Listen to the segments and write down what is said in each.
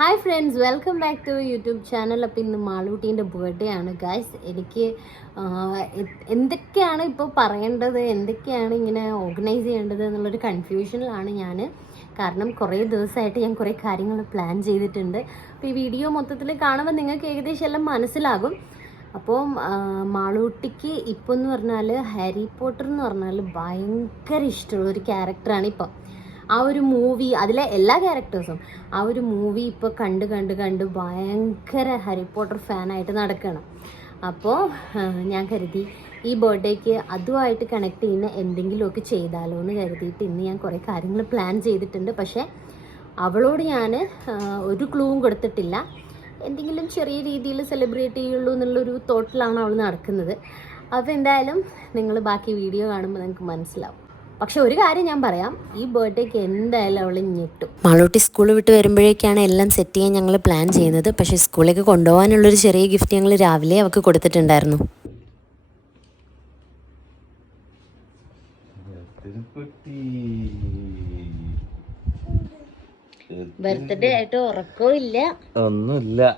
Hi friends, welcome back to YouTube channel. അപ്പോൾ ഇന്ന് മാളൂട്ടീൻ്റെ birthday ആണ് ഗൈസ്. എനിക്ക് എന്തൊക്കെയാണ് ഇപ്പോൾ പറയേണ്ടത്, എന്തൊക്കെയാണ് ഇങ്ങനെ ഓർഗനൈസ് ചെയ്യേണ്ടത് എന്നുള്ളൊരു കൺഫ്യൂഷനിലാണ് ഞാൻ. കാരണം കുറേ ദിവസമായിട്ട് ഞാൻ കുറേ കാര്യങ്ങൾ പ്ലാൻ ചെയ്തിട്ടുണ്ട്. അപ്പോൾ ഈ വീഡിയോ മൊത്തത്തിൽ കാണുമ്പോൾ നിങ്ങൾക്ക് ഏകദേശം എല്ലാം മനസ്സിലാകും. അപ്പോൾ മാളൂട്ടിക്ക് ഇപ്പോൾ എന്ന് പറഞ്ഞാൽ ഹാരി പോട്ടർ എന്ന് പറഞ്ഞാൽ ഭയങ്കര ഇഷ്ടമുള്ളൊരു ക്യാരക്ടറാണ് ഇപ്പം. ആ ഒരു മൂവി, അതിലെ എല്ലാ ക്യാരക്ടേഴ്സും ആ ഒരു മൂവി ഇപ്പോൾ കണ്ട് ഭയങ്കര ഹാരി പോട്ടർ ഫാനായിട്ട് നടക്കണം. അപ്പോൾ ഞാൻ കരുതി ഈ ബർത്ത്ഡേക്ക് അതുമായിട്ട് കണക്ട് ചെയ്യുന്ന എന്തെങ്കിലുമൊക്കെ ചെയ്താലോ എന്ന് കരുതിയിട്ട് ഇന്ന് ഞാൻ കുറേ കാര്യങ്ങൾ പ്ലാൻ ചെയ്തിട്ടുണ്ട്. പക്ഷേ അവളോട് ഞാൻ ഒരു ക്ലൂവും കൊടുത്തിട്ടില്ല. എന്തെങ്കിലും ചെറിയ രീതിയിൽ സെലിബ്രേറ്റ് ചെയ്യുള്ളൂ എന്നുള്ളൊരു തോട്ടിലാണ് അവൾ നടക്കുന്നത്. അപ്പോൾ എന്തായാലും നിങ്ങൾ ബാക്കി വീഡിയോ കാണുമ്പോൾ നിങ്ങൾക്ക് മനസ്സിലാവും. പക്ഷെ ഒരു കാര്യം ഞാൻ പറയാം, ഈ ബർത്ത്ഡേക്ക് എന്തായാലും അവൾ ഞെട്ടും. മാളൂട്ടി സ്കൂൾ വിട്ട് വരുമ്പോഴേക്കാണ് എല്ലാം സെറ്റ് ചെയ്യാൻ ഞങ്ങൾ പ്ലാൻ ചെയ്യുന്നത്. പക്ഷേ സ്കൂളിലേക്ക് കൊണ്ടുപോകാനുള്ളൊരു ചെറിയ ഗിഫ്റ്റ് ഞങ്ങൾ രാവിലെ അവൾക്ക് കൊടുത്തിട്ടുണ്ടായിരുന്നു. ബർത്ത്ഡേ ആയിട്ട് ഉറക്കവും ഇല്ല, ഒന്നുമില്ല.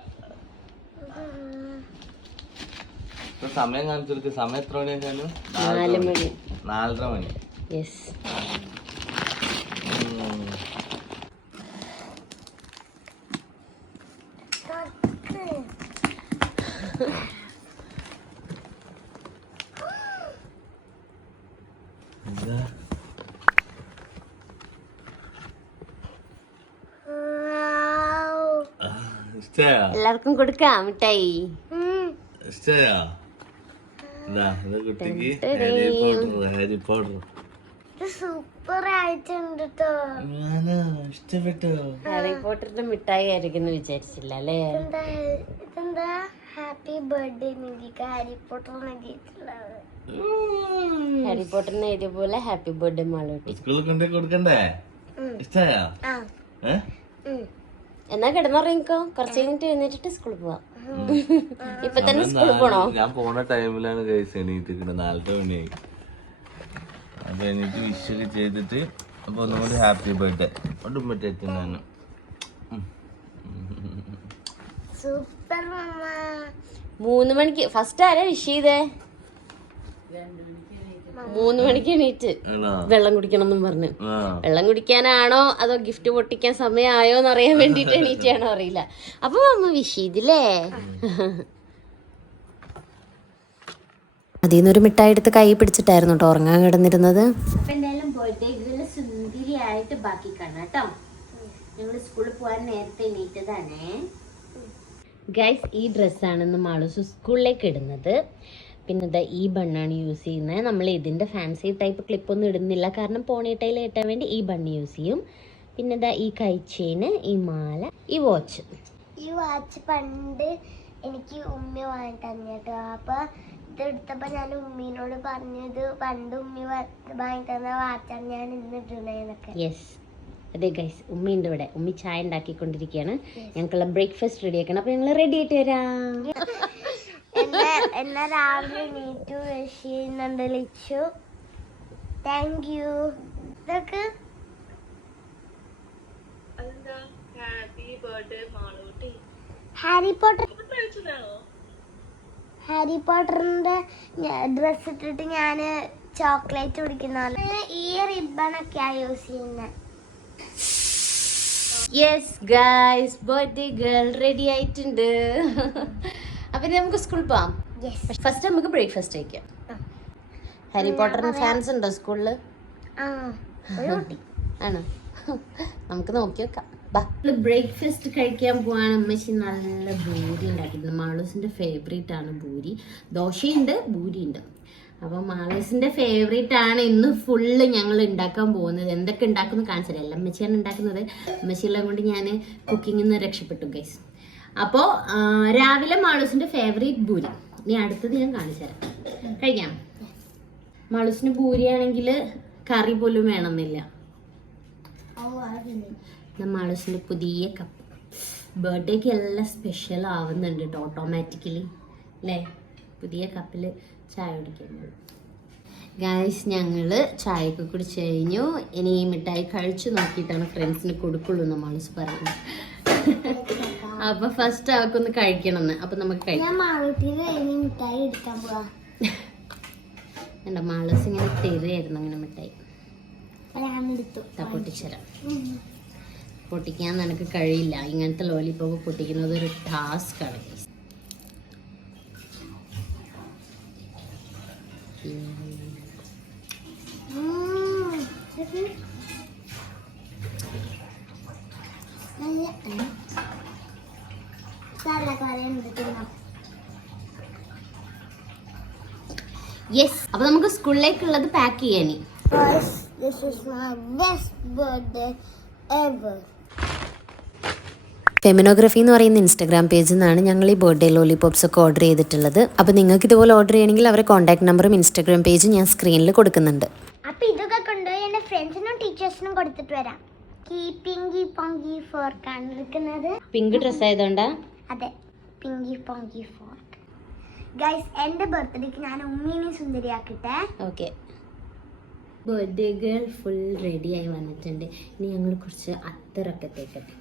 സമയം കാണിച്ചു. സമയം എത്ര മണിയാക്കാലും? 4 മണി, 4:30 മണി. യെസ്. എല്ലാവർക്കും കൊടുക്കാം മിഠായി. ഹാരി പോട്ടർ സൂപ്പർ ആയിട്ടുണ്ട്. ഇഷ്ടപ്പെട്ടോ? ഹാരി പോട്ടറിന്റെ മിഠായി ആയിരിക്കും വിചാരിച്ചില്ല അല്ലേ? ഇതെന്താ ഹാപ്പി ബർത്ത്ഡേ നിധിക്ക് ഹാരി പോട്ടർ എഴുതിയിട്ടുള്ളത്. ഹാരി പോട്ടറിന് എഴുതിയ പോലെ ഹാപ്പി ബർത്ത്ഡേ മാളൂട്ടി. സ്കൂളിൽ കൊണ്ടേ കൊടുക്കണ്ടേ? ഇഷ്ടായോ? എന്നാ കിടന്നുറങ്ങിക്കോ, കുറച്ച് കഴിഞ്ഞിട്ട് എഴുന്നേറ്റിട്ട് സ്കൂളിൽ പോവാം. ഇപ്പൊ തന്നെ സ്കൂളിൽ പോണോ? ഞാൻ പോണ ടൈമിലാണ് കൈസ് എണീറ്റിട്ട് 4:30 മണിയായി. അപ്പൊ എനിക്ക് വിഷൊക്കെ ചെയ്തിട്ട് അപ്പൊ ഒന്നുകൂടി ഹാപ്പി ബർത്ത്ഡേ ഒട്ടുമ്പറ്റേറ്റാണ്. സൂപ്പർ മമ്മ. 3 മണിക്ക് ഫസ്റ്റ് ആരാ വിഷ് ചെയ്തേ? 3 മണിക്ക് എണീറ്റ് വെള്ളം കുടിക്കണം എന്നും പറഞ്ഞു. വെള്ളം കുടിക്കാനാണോ അതോ ഗിഫ്റ്റ് പൊട്ടിക്കാൻ സമയമായോ എന്നറിയാൻ വേണ്ടിട്ട് എണീറ്റാണോ അറിയില്ല. അപ്പൊ അമ്മ വിഷ് ചെയ്തില്ലേ? അതിൽ നിന്നൊരു മിഠായി എടുത്ത് കൈ പിടിച്ചിട്ടായിരുന്നു കേട്ടോ ഉറങ്ങാൻ കിടന്നിരുന്നത്. അപ്പൊ എന്തായാലും ബർത്ത്ഡേ സുന്ദരിയായിട്ട് ബാക്കി കാണാം കേട്ടോ. ഞങ്ങൾ സ്കൂളിൽ പോകാൻ നേരത്തെ എണീറ്റതാണേ ഗൈസ്. ഈ ഡ്രസ്സാണ് മാളൂസ് സ്കൂളിലേക്ക് ഇടുന്നത്. പിന്നെ ഇതാ ഈ ബണ്ണാണ് യൂസ് ചെയ്യുന്നത്. നമ്മൾ ഇതിൻ്റെ ഫാൻസി ടൈപ്പ് ക്ലിപ്പൊന്നും ഇടുന്നില്ല, കാരണം പോണിട്ടയിൽ ഇട്ടാൻ വേണ്ടി ഈ ബണ്ണ് യൂസ് ചെയ്യും. പിന്നെ ഇതാ ഈ കൈ ചെയിന്, ഈ മാല, ഈ വാച്ച്. ഈ വാച്ച് പണ്ട് എനിക്ക് ഉമ്മി വാങ്ങി തന്നിട്ടോ. അപ്പൊ ഇത് എടുത്തപ്പോ ഞാൻ ഉമ്മീനോട് പറഞ്ഞത് പണ്ട് ഉമ്മി വാങ്ങി തന്ന വാച്ചാണ് ഞാൻ ഇന്ന് ഇടണേന്നൊക്കെ. യെസ്, അതെ ഗൈസ്, ഉമ്മയുണ്ട് ഇവിടെ. ഉമ്മി ചായ ഉണ്ടാക്കിക്കൊണ്ടിരിക്കുകയാണ്. ഞങ്ങൾക്കുള്ള ബ്രേക്ക്ഫാസ്റ്റ് റെഡി ആക്കണം. അപ്പൊ ഞങ്ങൾ റെഡി ആയിട്ട് വരാം. എന്നാ രാവിലെ നീറ്റു ചെയ്യുന്നുണ്ട് ലിച്ചു. Thank you. ഇതൊക്കെ ഹാരി പോട്ടറിന്റെ ഡ്രസ് ഇട്ടിട്ട് ഞാന് ചോക്ലേറ്റ് കുടിക്കുന്ന പോലെ ഈ റിബണൊക്കെയാ യൂസ് ചെയ്യുന്നത്. Yes guys, birthday girl ready ആയിട്ടുണ്ട്. അപ്പൊ നമുക്ക് സ്കൂളിൽ പോവാം. ഫസ്റ്റ് നമുക്ക് ബ്രേക്ക്ഫാസ്റ്റ് കഴിക്കാം. ഹാരി പോട്ടറിന് ഫാൻസ് ഉണ്ടോ സ്കൂളില്? ആണോ? നമുക്ക് നോക്കി വെക്കാം. ബ്രേക്ക്ഫാസ്റ്റ് കഴിക്കാൻ പോവാണ്. അമ്മച്ചി നല്ല ഭൂരി ഉണ്ടാക്കിയിട്ടുണ്ട്. മാളൂസിന്റെ ഫേവറേറ്റ് ആണ് ഭൂരി. ദോശയുണ്ട്, ഭൂരി ഉണ്ട്. അപ്പൊ മാളൂസിന്റെ ഫേവറേറ്റ് ആണ് ഇന്ന് ഫുള്ള് ഞങ്ങൾ ഉണ്ടാക്കാൻ പോകുന്നത്. എന്തൊക്കെ ഉണ്ടാക്കുന്നു കാണിച്ചില്ല. എല്ലാം അമ്മച്ചിയാണ് ഉണ്ടാക്കുന്നത്. അമ്മച്ചിയെല്ലാം കൊണ്ട് ഞാൻ കുക്കിങ്ങിൽ നിന്ന് രക്ഷപ്പെട്ടു ഗൈസ്. അപ്പോൾ രാവിലെ മാളൂസിന്റെ ഫേവറേറ്റ് ഭൂരി. ഇനി അടുത്തത് ഞാൻ കാണിച്ചു തരാം. കഴിക്കാം. മാളൂസിന് ഭൂരി ആണെങ്കിൽ കറി പോലും വേണമെന്നില്ല. മാളൂസിന്റെ പുതിയ കപ്പ്. ബർത്ത്ഡേക്ക് എല്ലാം സ്പെഷ്യൽ ആവുന്നുണ്ട് കേട്ടോ ഓട്ടോമാറ്റിക്കലി അല്ലേ? പുതിയ കപ്പിൽ ചായ കുടിക്കുന്നത്. ഗായ്സ്, ഞങ്ങൾ ചായയൊക്കെ കുടിച്ച് കഴിഞ്ഞു. ഇനി ഈ മിഠായി കഴിച്ചു നോക്കിയിട്ടാണ് ഫ്രണ്ട്സിന് കൊടുക്കുള്ളൂ എന്ന് മാളൂസ് പറയുന്നത്. അപ്പൊ ഫസ്റ്റ് അവക്കൊന്ന് കഴിക്കണമെന്ന്. അപ്പൊ നമുക്ക് കഴിക്കാം. മിഠായി എടുക്കാൻ പോവാ. എന്റെ മാളസ് ഇങ്ങനെ തരുമായിരുന്നു അങ്ങനെ മിഠായി. എടുത്തു പൊട്ടിച്ചരാം. പൊട്ടിക്കാൻ നിനക്ക് കഴിയില്ല. ഇങ്ങനത്തെ ലോലിപോപ്പ് പൊട്ടിക്കുന്നത് ഒരു ടാസ്ക് ആണ്. യെസ്, അപ്പൊ നമുക്ക് സ്കൂളിലേക്കുള്ളത് പാക്ക് ചെയ്യാനി. This is my best birthday ever. ഫെമിനോഗ്രഫി എന്ന് പറയുന്ന ഇൻസ്റ്റാഗ്രാം പേജിൽ നിന്നാണ് ഞങ്ങൾ ഈ ബർത്ത്ഡേ ലോലിപോപ്സ് ഒക്കെ ഓർഡർ ചെയ്തിട്ടുള്ളത്. അപ്പോൾ നിങ്ങൾക്ക് ഇതുപോലെ ഓർഡർ ചെയ്യണമെങ്കിൽ അവരുടെ കോൺടാക്ട് നമ്പറും ഇൻസ്റ്റാഗ്രാം പേജും ഞാൻ സ്ക്രീനിൽ കൊടുക്കുന്നുണ്ട്. അപ്പൊ ഇതൊക്കെ കൊണ്ടുപോയി എന്റെ ഫ്രണ്ട്സിനും ടീച്ചേഴ്സിനും കൊടുത്തിട്ട് വരാം. പിങ്കി പോങ്കി ഫോർക്ക് ആണ് എടുക്കുന്നത്. പിങ്ക് ഡ്രസ് ആയതുകൊണ്ടാ? അതെ, പിങ്കി പോങ്കി ഫോർക്ക്. ഗൈസ്, എന്റെ ബർത്ത്ഡേക്ക് ഞാൻ ഉമ്മീനെ സുന്ദരിയാക്കട്ടെ. Okay, birthday girl full ready ആയി വന്നിട്ടുണ്ട്. ഇനി ഞങ്ങൾ കുറച്ച് അത്തറൊക്കെ തേക്കട്ടെ.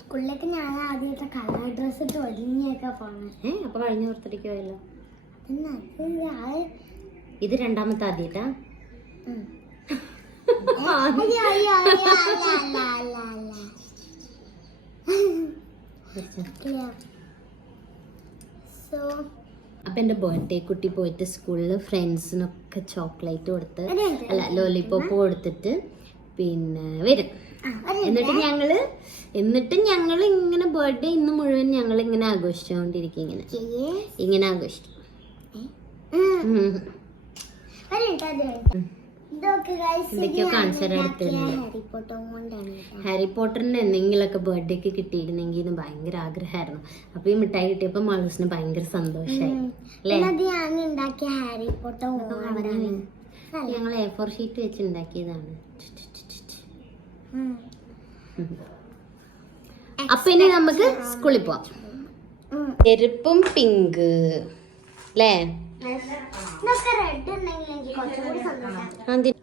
സ്കൂളിലേക്ക് ഞാൻ ആദ്യമായിട്ട് കളർ ഡ്രസ് ഇട്ട് ഒതുങ്ങിയൊക്കെ പോണേ. അപ്പൊ കഴിഞ്ഞ ബർത്ത്ഡേക്ക് പോയല്ലോ. ഇത് രണ്ടാമത്തെ ആദ്യട്ടാ. അപ്പൊ എന്റെ ബർത്ത്ഡേ കുട്ടി പോയിട്ട് സ്കൂളിൽ ഫ്രണ്ട്സിനൊക്കെ ചോക്ലേറ്റ് കൊടുത്ത്, അല്ല ലോലിപോപ്പ് കൊടുത്തിട്ട് പിന്നെ വരും. എന്നിട്ട് ഞങ്ങള് ഇങ്ങനെ ബർത്ത്ഡേ ഇന്ന് മുഴുവൻ ഞങ്ങൾ ഇങ്ങനെ ആഘോഷിച്ചുകൊണ്ടിരിക്കും. ഇങ്ങനെ ആഘോഷിക്കും. എന്തൊക്കെയോ കാണിച്ചു ഹാരി പോട്ടറിന്റെ എന്തെങ്കിലുമൊക്കെ ബർത്ത്ഡേക്ക് കിട്ടിയിരുന്നെങ്കിൽ എന്ന് ഭയങ്കര ആഗ്രഹമായിരുന്നു. അപ്പൊ ഈ മിഠായി കിട്ടിയപ്പോ മാളൂസിന് ഭയങ്കര സന്തോഷമായി. ഞങ്ങൾ A4 ഷീറ്റ് വെച്ച് ഉണ്ടാക്കിയതാണ്. അപ്പൊ ഇനി നമുക്ക് സ്കൂളിൽ പോവാം. ചെരുപ്പും പിങ്ക് അല്ലേ?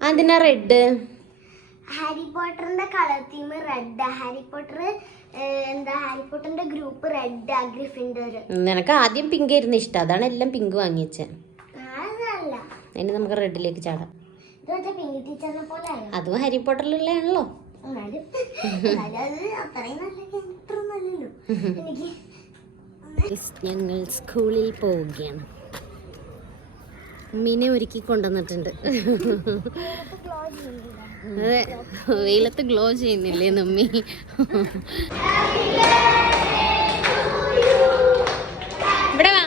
അതിനാ റെഡ്. ഹാരി പോട്ടറിന്റെ കളർ തീം റെഡ്. ഹാരി പോട്ടറിന്റെ ഗ്രൂപ്പ് റെഡ്. ഗ്രിഫിൻഡോർ. നിനക്ക് ആദ്യം പിങ്ക് ആയിരുന്നു ഇഷ്ടം, അതാണ് എല്ലാം പിങ്ക് വാങ്ങിച്ചേ. ഇനി നമുക്ക് റെഡിലേക്ക് ചാടാം. അതും ഹാരി പോട്ടറിലുള്ളതാണല്ലോ. ഞങ്ങൾ സ്കൂളിൽ പോവുകയാണ്. ഉമ്മീനെ ഒരുക്കി കൊണ്ടുവന്നിട്ടുണ്ട്. അതെ, വെയിലത്ത് ഗ്ലോ ചെയ്യുന്നില്ലേ നമ്മി? ഇവിടെ വാ.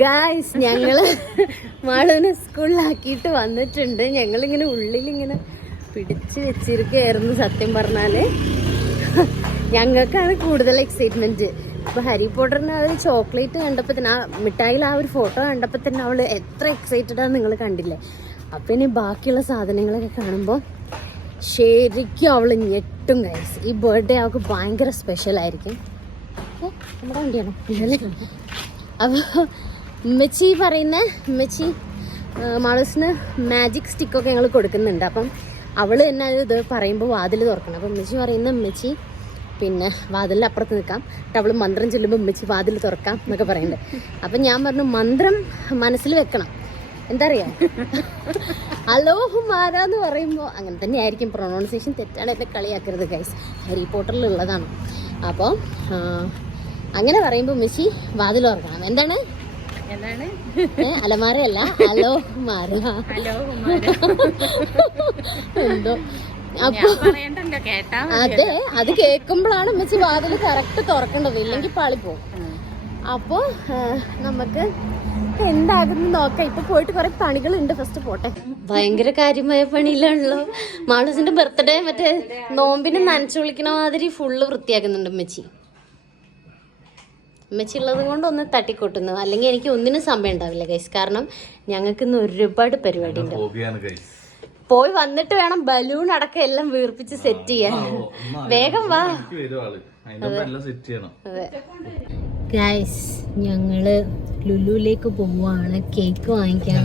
ഗായ്സ്, ഞങ്ങള് മാളുവിനെ സ്കൂളിലാക്കിയിട്ട് വന്നിട്ടുണ്ട്. ഞങ്ങളിങ്ങനെ ഉള്ളിലിങ്ങനെ പിടിച്ചു വെച്ചിരിക്കുകയായിരുന്നു. സത്യം പറഞ്ഞാല് ഞങ്ങൾക്കാണ് കൂടുതൽ എക്സൈറ്റ്മെന്റ്. അപ്പൊ ഹാരി പോട്ടറിന് ആ ഒരു ചോക്ലേറ്റ് കണ്ടപ്പോ തന്നെ, ആ മിഠായിൽ ആ ഒരു ഫോട്ടോ കണ്ടപ്പോ തന്നെ അവള് എത്ര എക്സൈറ്റഡ് ആണ് നിങ്ങൾ കണ്ടില്ലേ. അപ്പൊ ഇനി ബാക്കിയുള്ള സാധനങ്ങളൊക്കെ കാണുമ്പോൾ ശരിക്കും അവള് ഞെട്ടും ഗൈസ്. ഈ ബർത്ത്ഡേ അവൾക്ക് ഭയങ്കര സ്പെഷ്യൽ ആയിരിക്കും. നമ്മുടെ വണ്ടിയാണോ അല്ലേ? അപ്പോൾ ഉമ്മച്ചി മാളൂസിന് മാജിക് സ്റ്റിക്കൊക്കെ ഞങ്ങൾ കൊടുക്കുന്നുണ്ട്. അപ്പം അവൾ തന്നെ ഇത് പറയുമ്പോൾ വാതിൽ തുറക്കണം. അപ്പം ഉമ്മച്ചി പറയുന്ന ഉമ്മച്ചി പിന്നെ വാതിലിൻ്റെ അപ്പുറത്ത് നിൽക്കാം എന്നിട്ട് അവൾ മന്ത്രം ചൊല്ലുമ്പോൾ ഉമ്മച്ചി വാതിൽ തുറക്കാം എന്നൊക്കെ പറയുന്നുണ്ട്. അപ്പം ഞാൻ പറഞ്ഞു മന്ത്രം മനസ്സിൽ വെക്കണം. എന്താ അറിയാം, അലോഹുമാരാന്ന് പറയുമ്പോൾ അങ്ങനെ തന്നെ ആയിരിക്കും. പ്രൊണൗൺസിയേഷൻ തെറ്റാണ്, എന്നെ കളിയാക്കരുത് ഗൈസ്, ഹാരി പോട്ടറിലുള്ളതാണ്. അപ്പോൾ അങ്ങനെ പറയുമ്പോൾ ഉമ്മച്ചി വാതിൽ തുറക്കണം. എന്താണ് അലമാരയല്ല, അലോഹുമാര. എന്തോ അപ്പൊ അതെ, അത് കേൾക്കുമ്പോഴാണ് ഉമ്മച്ചി വാതിൽ കറക്റ്റ് തുറക്കേണ്ടത്, ഇല്ലെങ്കിൽ പാളിപ്പോവും. അപ്പോൾ നമുക്ക് എന്താകുന്നു നോക്കാം. ഇപ്പൊ പോയിട്ട് കുറെ പണികളുണ്ട്, ഫസ്റ്റ് പോട്ടെ. ഭയങ്കര കാര്യമായ പണിയിലാണല്ലോ. മാളൂസിന്റെ ബർത്ത്ഡേ മറ്റേ നോമ്പിന് നനച്ചു വിളിക്കണ മാതിരി ഫുള്ള് വൃത്തിയാക്കുന്നുണ്ട് ഉമ്മച്ചി. ഉമ്മച്ചി ഉള്ളത് കൊണ്ട് ഒന്ന് തട്ടിക്കൂട്ടുന്നു, അല്ലെങ്കിൽ എനിക്ക് ഒന്നിനും സമയം ഉണ്ടാവില്ല ഗൈസ്. കാരണം ഞങ്ങൾക്ക് ഇന്ന് ഒരുപാട് പരിപാടി ഉണ്ട്. പോയി വന്നിട്ട് വേണം ബലൂൺ അടക്കം എല്ലാം വീർപ്പിച്ച് സെറ്റ് ചെയ്യാൻ. വേഗം വാ. അതെ ഗൈസ്, ഞങ്ങള് ലുലുവിലേക്ക് പോവാണ് കേക്ക് വാങ്ങിക്കാൻ.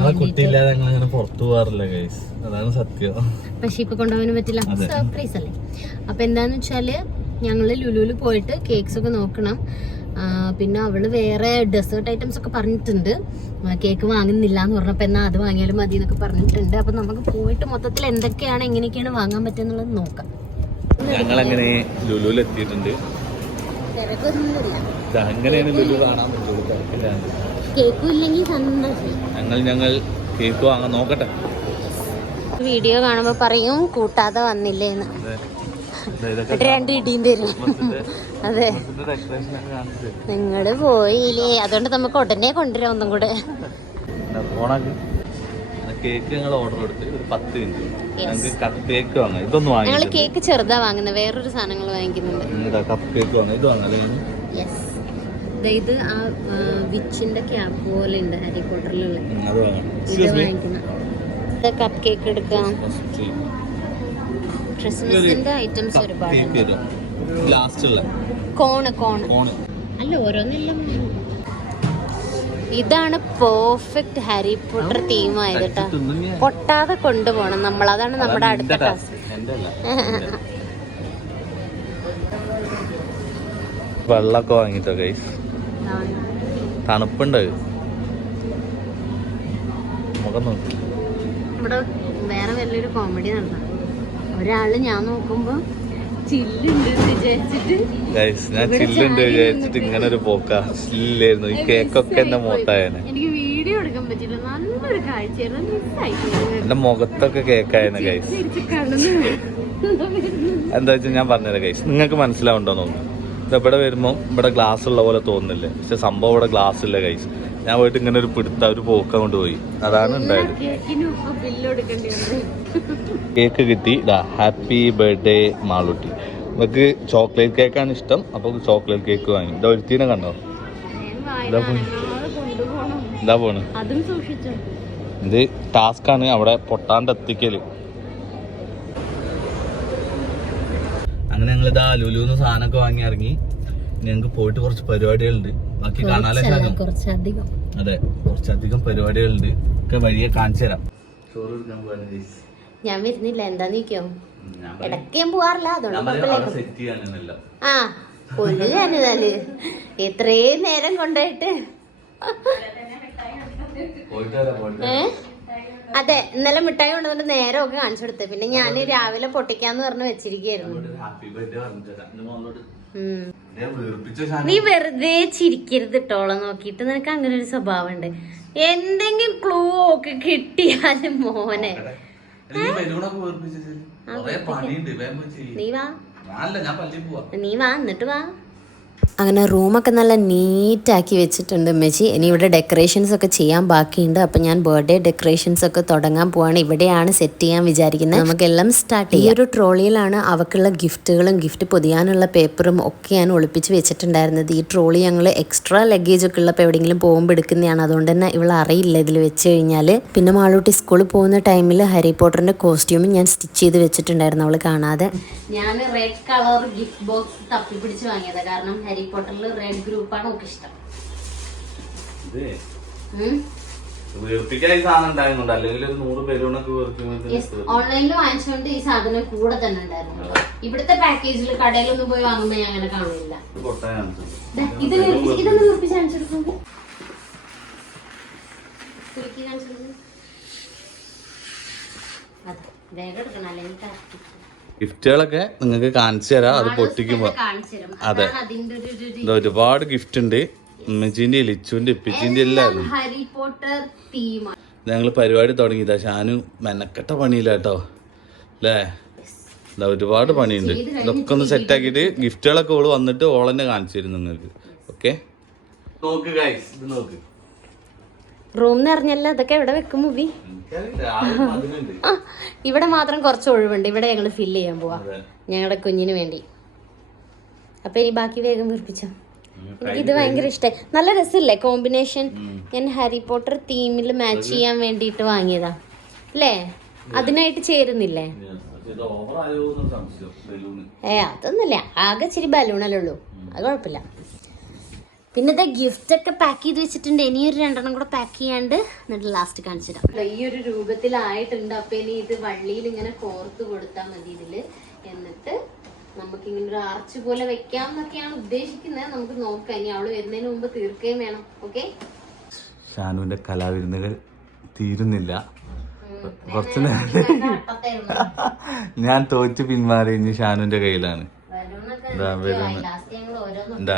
പക്ഷെ ഇപ്പൊ കൊണ്ടുപോകാനും പറ്റില്ല, സർപ്രൈസ് അല്ലേ. അപ്പൊ എന്താന്ന് വെച്ചാല് ഞങ്ങള് ലുലുവിൽ പോയിട്ട് കേക്ക്സ് ഒക്കെ നോക്കണം. പിന്നെ അവള് വേറെ ഡെസേർട്ട് ഐറ്റംസ് ഒക്കെ പറഞ്ഞിട്ടുണ്ട്. കേക്ക് വാങ്ങുന്നില്ല എന്ന് പറഞ്ഞപ്പോ എന്നാ അത് വാങ്ങിയാലും മതി എന്നൊക്കെ പറഞ്ഞിട്ടുണ്ട്. അപ്പൊ നമുക്ക് പോയിട്ട് മൊത്തത്തിൽ എന്തൊക്കെയാണ് എങ്ങനെയൊക്കെയാണ് വാങ്ങാൻ പറ്റുന്നുള്ളത് നോക്കാം. ഞങ്ങളങ്ങനെ ലുലുവിൽ എത്തിയിട്ടുണ്ട്. കേക്കും ഇല്ലെങ്കിൽ സന്തോഷം. ഞങ്ങൾ കേക്ക് വാങ്ങാൻ നോക്കട്ടെ. വീഡിയോ കാണുമ്പോ പറയും കൂട്ടാതെ വന്നില്ലേന്ന്. രണ്ട് ഇടിയും തരും. അതെ, നിങ്ങള് പോയില്ലേ, അതുകൊണ്ട് നമുക്ക് ഉടനെ കൊണ്ടുവരാം ഒന്നും കൂടെ. കേക്ക് ഞങ്ങൾ ഓർഡർ കൊടുത്ത് ഒരു 10 മിനിറ്റ് ഞങ്ങൾക്ക് കപ്പ് കേക്ക് വാങ്ങാം. ഇതൊന്നും വാങ്ങി, ഞങ്ങള് കേക്ക് ചെറുതാ വാങ്ങുന്നത്, വേറൊരു സാധനങ്ങൾ വാങ്ങിക്കുന്നുണ്ട്. കപ്പ് കേക്ക് വാങ്ങാം. ഇത് വാങ്ങാം. ഇത് ആ വിച്ചിന്റെ ക്യാപ്പ് പോലെ ഉണ്ട് ഹാരി പോട്ടറിലുള്ള. അത് വാങ്ങാം. ഇത് വാങ്ങിക്കണം. കപ്പ് കേക്ക് എടുക്കാം. ക്രിസ്മസിന്റെ ഐറ്റംസ് ഒരുപാട്. കോണ് അല്ല, ഓരോന്നെല്ലാം. ഇതാണ് പെർഫെക്റ്റ് ഹാരി പോട്ടർ തീം ആയത് കേട്ടോ. പൊട്ടാതെ കൊണ്ടുപോകണം നമ്മൾ, അതാണ് നമ്മുടെ അടുത്ത ടാസ്ക്. വെള്ളമൊക്കെ വാങ്ങിട്ടോ ഗൈസ്, തണുപ്പുണ്ട്. മുഖം നോക്കി. ഇവിടെ വേറെ വലിയൊരു കോമഡി നടന്ന ഒരാള് ഞാൻ നോക്കുമ്പോ ചില്ലുണ്ട് വിചാരിച്ചിട്ട് ഞാൻ ചില്ലുണ്ട് വിചാരിച്ചിട്ട് ഇങ്ങനെ ഒരു പോക്കാ. ചില്ലായിരുന്നു ഈ കേക്കൊക്കെ എന്റെ മുഖത്തായനെ. എനിക്ക് വീഡിയോ എടുക്കാൻ പറ്റില്ല, നല്ലൊരു കാഴ്ചയായിരുന്നു. എന്റെ മുഖത്തൊക്കെ കേക്കായിരുന്നു ഗൈസ്. എന്താ വെച്ചാൽ ഞാൻ പറഞ്ഞുതരാം ഗൈസ്, നിങ്ങൾക്ക് മനസ്സിലാവുണ്ടോ നോക്കുന്നു. ഇവിടെ വരുമ്പോൾ ഇവിടെ ഗ്ലാസ് ഉള്ള പോലെ തോന്നുന്നില്ലേ, പക്ഷെ സംഭവം ഇവിടെ ഗ്ലാസ് ഇല്ല ഗൈസ്. ഞാൻ പോയിട്ട് ഇങ്ങനെ ഒരു പിടുത്ത ഒരു പോക്ക കൊണ്ട് പോയി, അതാണ് ഉണ്ടായത്. കേക്ക് കിട്ടി. Happy birthday Malootty. നമുക്ക് ചോക്ലേറ്റ് കേക്കാണ് ഇഷ്ടം, അപ്പൊ ചോക്ലേറ്റ് കേക്ക് വാങ്ങി. ഇതാ ഒരുത്തീനെ കണ്ടോ, ഇതാ പോണ്. ഇത് ടാസ്കാണ് അവിടെ പൊട്ടാണ്ട് എത്തിക്കല്. അങ്ങനെ ഞങ്ങൾ ഇതാ ലുലുന്ന് സാധനമൊക്കെ വാങ്ങി ഇറങ്ങി. ഞങ്ങൾക്ക് പോയിട്ട് കുറച്ച് പരിപാടികളുണ്ട്, ബാക്കി കാണാലോ. അതെ, കുറച്ചധികം പരിപാടികളുണ്ട്, ഒക്കെ വഴിയെ കാണിച്ചു തരാം. ചോറ് എടുക്കാൻ പോകാൻ ഞാൻ വരുന്നില്ല, എന്താ നീക്കോ? ഇടയ്ക്ക് ഞാൻ പോവാറില്ല, അതുകൊണ്ട് ആ കൊല്ലുകാനിതാല് എത്രയും നേരം കൊണ്ടുപോയിട്ട്. അതെ, ഇന്നലെ മിഠായി കൊണ്ടുവന്നിട്ട് നേരം ഒക്കെ കാണിച്ചു കൊടുത്ത്. പിന്നെ ഞാൻ രാവിലെ പൊട്ടിക്കാന്ന് പറഞ്ഞ് വെച്ചിരിക്കായിരുന്നു. നീ വെറുതെ ചിരിക്കരുത് ഇട്ടോളം നോക്കിയിട്ട്. നിനക്ക് അങ്ങനെ ഒരു സ്വഭാവം ഉണ്ട്. എന്തെങ്കിലും ക്ലൂ ഒക്കെ കിട്ടിയാലും മോനെ നീ വാ എന്നിട്ട് വാ. അങ്ങനെ റൂമൊക്കെ നല്ല നീറ്റാക്കി വെച്ചിട്ടുണ്ട് ഉമ്മച്ചി. ഇനി ഇവിടെ ഡെക്കറേഷൻസ് ഒക്കെ ചെയ്യാൻ ബാക്കിയുണ്ട്. അപ്പം ഞാൻ ബർത്ത്ഡേ ഡെക്കറേഷൻസ് ഒക്കെ തുടങ്ങാൻ പോവാണ്. ഇവിടെയാണ് സെറ്റ് ചെയ്യാൻ വിചാരിക്കുന്നത്. നമുക്കെല്ലാം സ്റ്റാർട്ട് ചെയ്യാം. ഈ ഒരു ട്രോളിയിലാണ് അവക്കുള്ള ഗിഫ്റ്റുകളും ഗിഫ്റ്റ് പൊതിയാനുള്ള പേപ്പറും ഒക്കെ ഞാൻ ഒളിപ്പിച്ച് വെച്ചിട്ടുണ്ടായിരുന്നത്. ഈ ട്രോളി ഞങ്ങൾ എക്സ്ട്രാ ലഗേജ് ഒക്കെ ഉള്ളപ്പോൾ എവിടെയെങ്കിലും പോകുമ്പോൾ എടുക്കുന്നതാണ്. അതുകൊണ്ട് തന്നെ ഇവൾ അറിയില്ല ഇതിൽ വെച്ച് കഴിഞ്ഞാൽ. പിന്നെ മാളൂട്ടി സ്കൂളിൽ പോകുന്ന ടൈമിൽ ഹാരി പോട്ടറിന്റെ കോസ്റ്റ്യൂമും ഞാൻ സ്റ്റിച്ച് ചെയ്ത് വെച്ചിട്ടുണ്ടായിരുന്നു, അവൾ കാണാതെ. ഞാൻ റെഡ് കളർ ഗിഫ്റ്റ് ബോക്സ് തപ്പി പിടിച്ച് വാങ്ങിയത്, കാരണം ഹാരി പോട്ടറിൽ റെഡ് ഗ്രൂപ്പാണ് ഒക്കെ ഇഷ്ടം. ഓൺലൈനിൽ വാങ്ങിച്ചുകൊണ്ട് ഈ സാധനം കൂടെ തന്നെ ഉണ്ടായിരുന്നു. ഇവിടുത്തെ പാക്കേജിൽ കടയിലൊന്നും പോയി വാങ്ങുമ്പോ ഞാൻ അങ്ങനെ കാണില്ല. ഇതൊന്ന് വീർപ്പിച്ച് കാണിച്ചെടുക്കും. വേഗം എടുക്കണം, അല്ലെങ്കിൽ ഗിഫ്റ്റുകളൊക്കെ നിങ്ങൾക്ക് കാണിച്ചു തരാം. അത് പൊട്ടിക്കുമ്പോ അതെ, ഒരുപാട് ഗിഫ്റ്റ് ഉണ്ട്. ഉമ്മച്ചിന്റെ ലിച്ചുവിന്റെ ഇപ്പിച്ചിന്റെ എല്ലാവരും. ഞങ്ങൾ പരിപാടി തുടങ്ങിയതാ. ഷാനു മെനക്കെട്ട പണിയില്ല കേട്ടോ അല്ലേ. ഒരുപാട് പണിയുണ്ട്. ഇതൊക്കെ ഒന്ന് സെറ്റ് ആക്കിയിട്ട് ഗിഫ്റ്റുകളൊക്കെ ഓള് വന്നിട്ട് ഓളെന്നെ കാണിച്ചു തരും നിങ്ങൾക്ക്. ഓക്കെ, നോക്ക് ഗൈസ്, ഇത് നോക്ക്. റൂം നിറഞ്ഞല്ല, അതൊക്കെ എവിടെ വെക്കും മൂവി? ഇവിടെ മാത്രം കുറച്ച് ഒഴിവുണ്ട്, ഇവിടെ ഞങ്ങൾ ഫില്ല് ചെയ്യാൻ പോവാ ഞങ്ങളുടെ കുഞ്ഞിന് വേണ്ടി. അപ്പൊ ഇനി ബാക്കി വേഗം വീർപ്പിച്ചോ. എനിക്കിത് ഭയങ്കര ഇഷ്ടമായി, നല്ല രസമില്ലേ കോമ്പിനേഷൻ. ഞാൻ ഹാരി പോട്ടർ തീമിൽ മാച്ച് ചെയ്യാൻ വേണ്ടിയിട്ട് വാങ്ങിയതാ അല്ലേ? അതിനായിട്ട് ചേരുന്നില്ലേ? അതൊന്നുമില്ല, ആകെ ഇച്ചിരി ബലൂണല്ലേ ഉള്ളൂ, അത് കുഴപ്പമില്ല. പിന്നെ ഗിഫ്റ്റ് ഒക്കെ പാക്ക് ചെയ്ത് വെച്ചിട്ടുണ്ട്. ഇനിയൊരു 2 കൂടെ പാക്ക് ചെയ്യാണ്ട് എന്നിട്ട് ലാസ്റ്റ് കാണിച്ചു തരാം. ഈ ഒരു രൂപത്തിലായിട്ടുണ്ട്. അപ്പൊ ഇനി ഇത് വള്ളിയിൽ ഇങ്ങനെ കോർത്ത് കൊടുത്താൽ മതി ഇതില്. എന്നിട്ട് നമുക്ക് ഇങ്ങനെ ഒരു ആർച്ച് പോലെ വെക്കാം എന്നൊക്കെയാണ് ഉദ്ദേശിക്കുന്നത്. നമുക്ക് നോക്കാം, ഇനി അവള് വരുന്നതിന് മുമ്പ് തീർക്കുകയും വേണം. ഓക്കെ, ഷാനുവിന്റെ കലാവിരുന്നുകൾ തീരുന്നില്ല. കുറച്ച് ഞാൻ തോറ്റ് പിന്മാറി, ഇനി ഷാനുവിന്റെ കയ്യിലാണ്.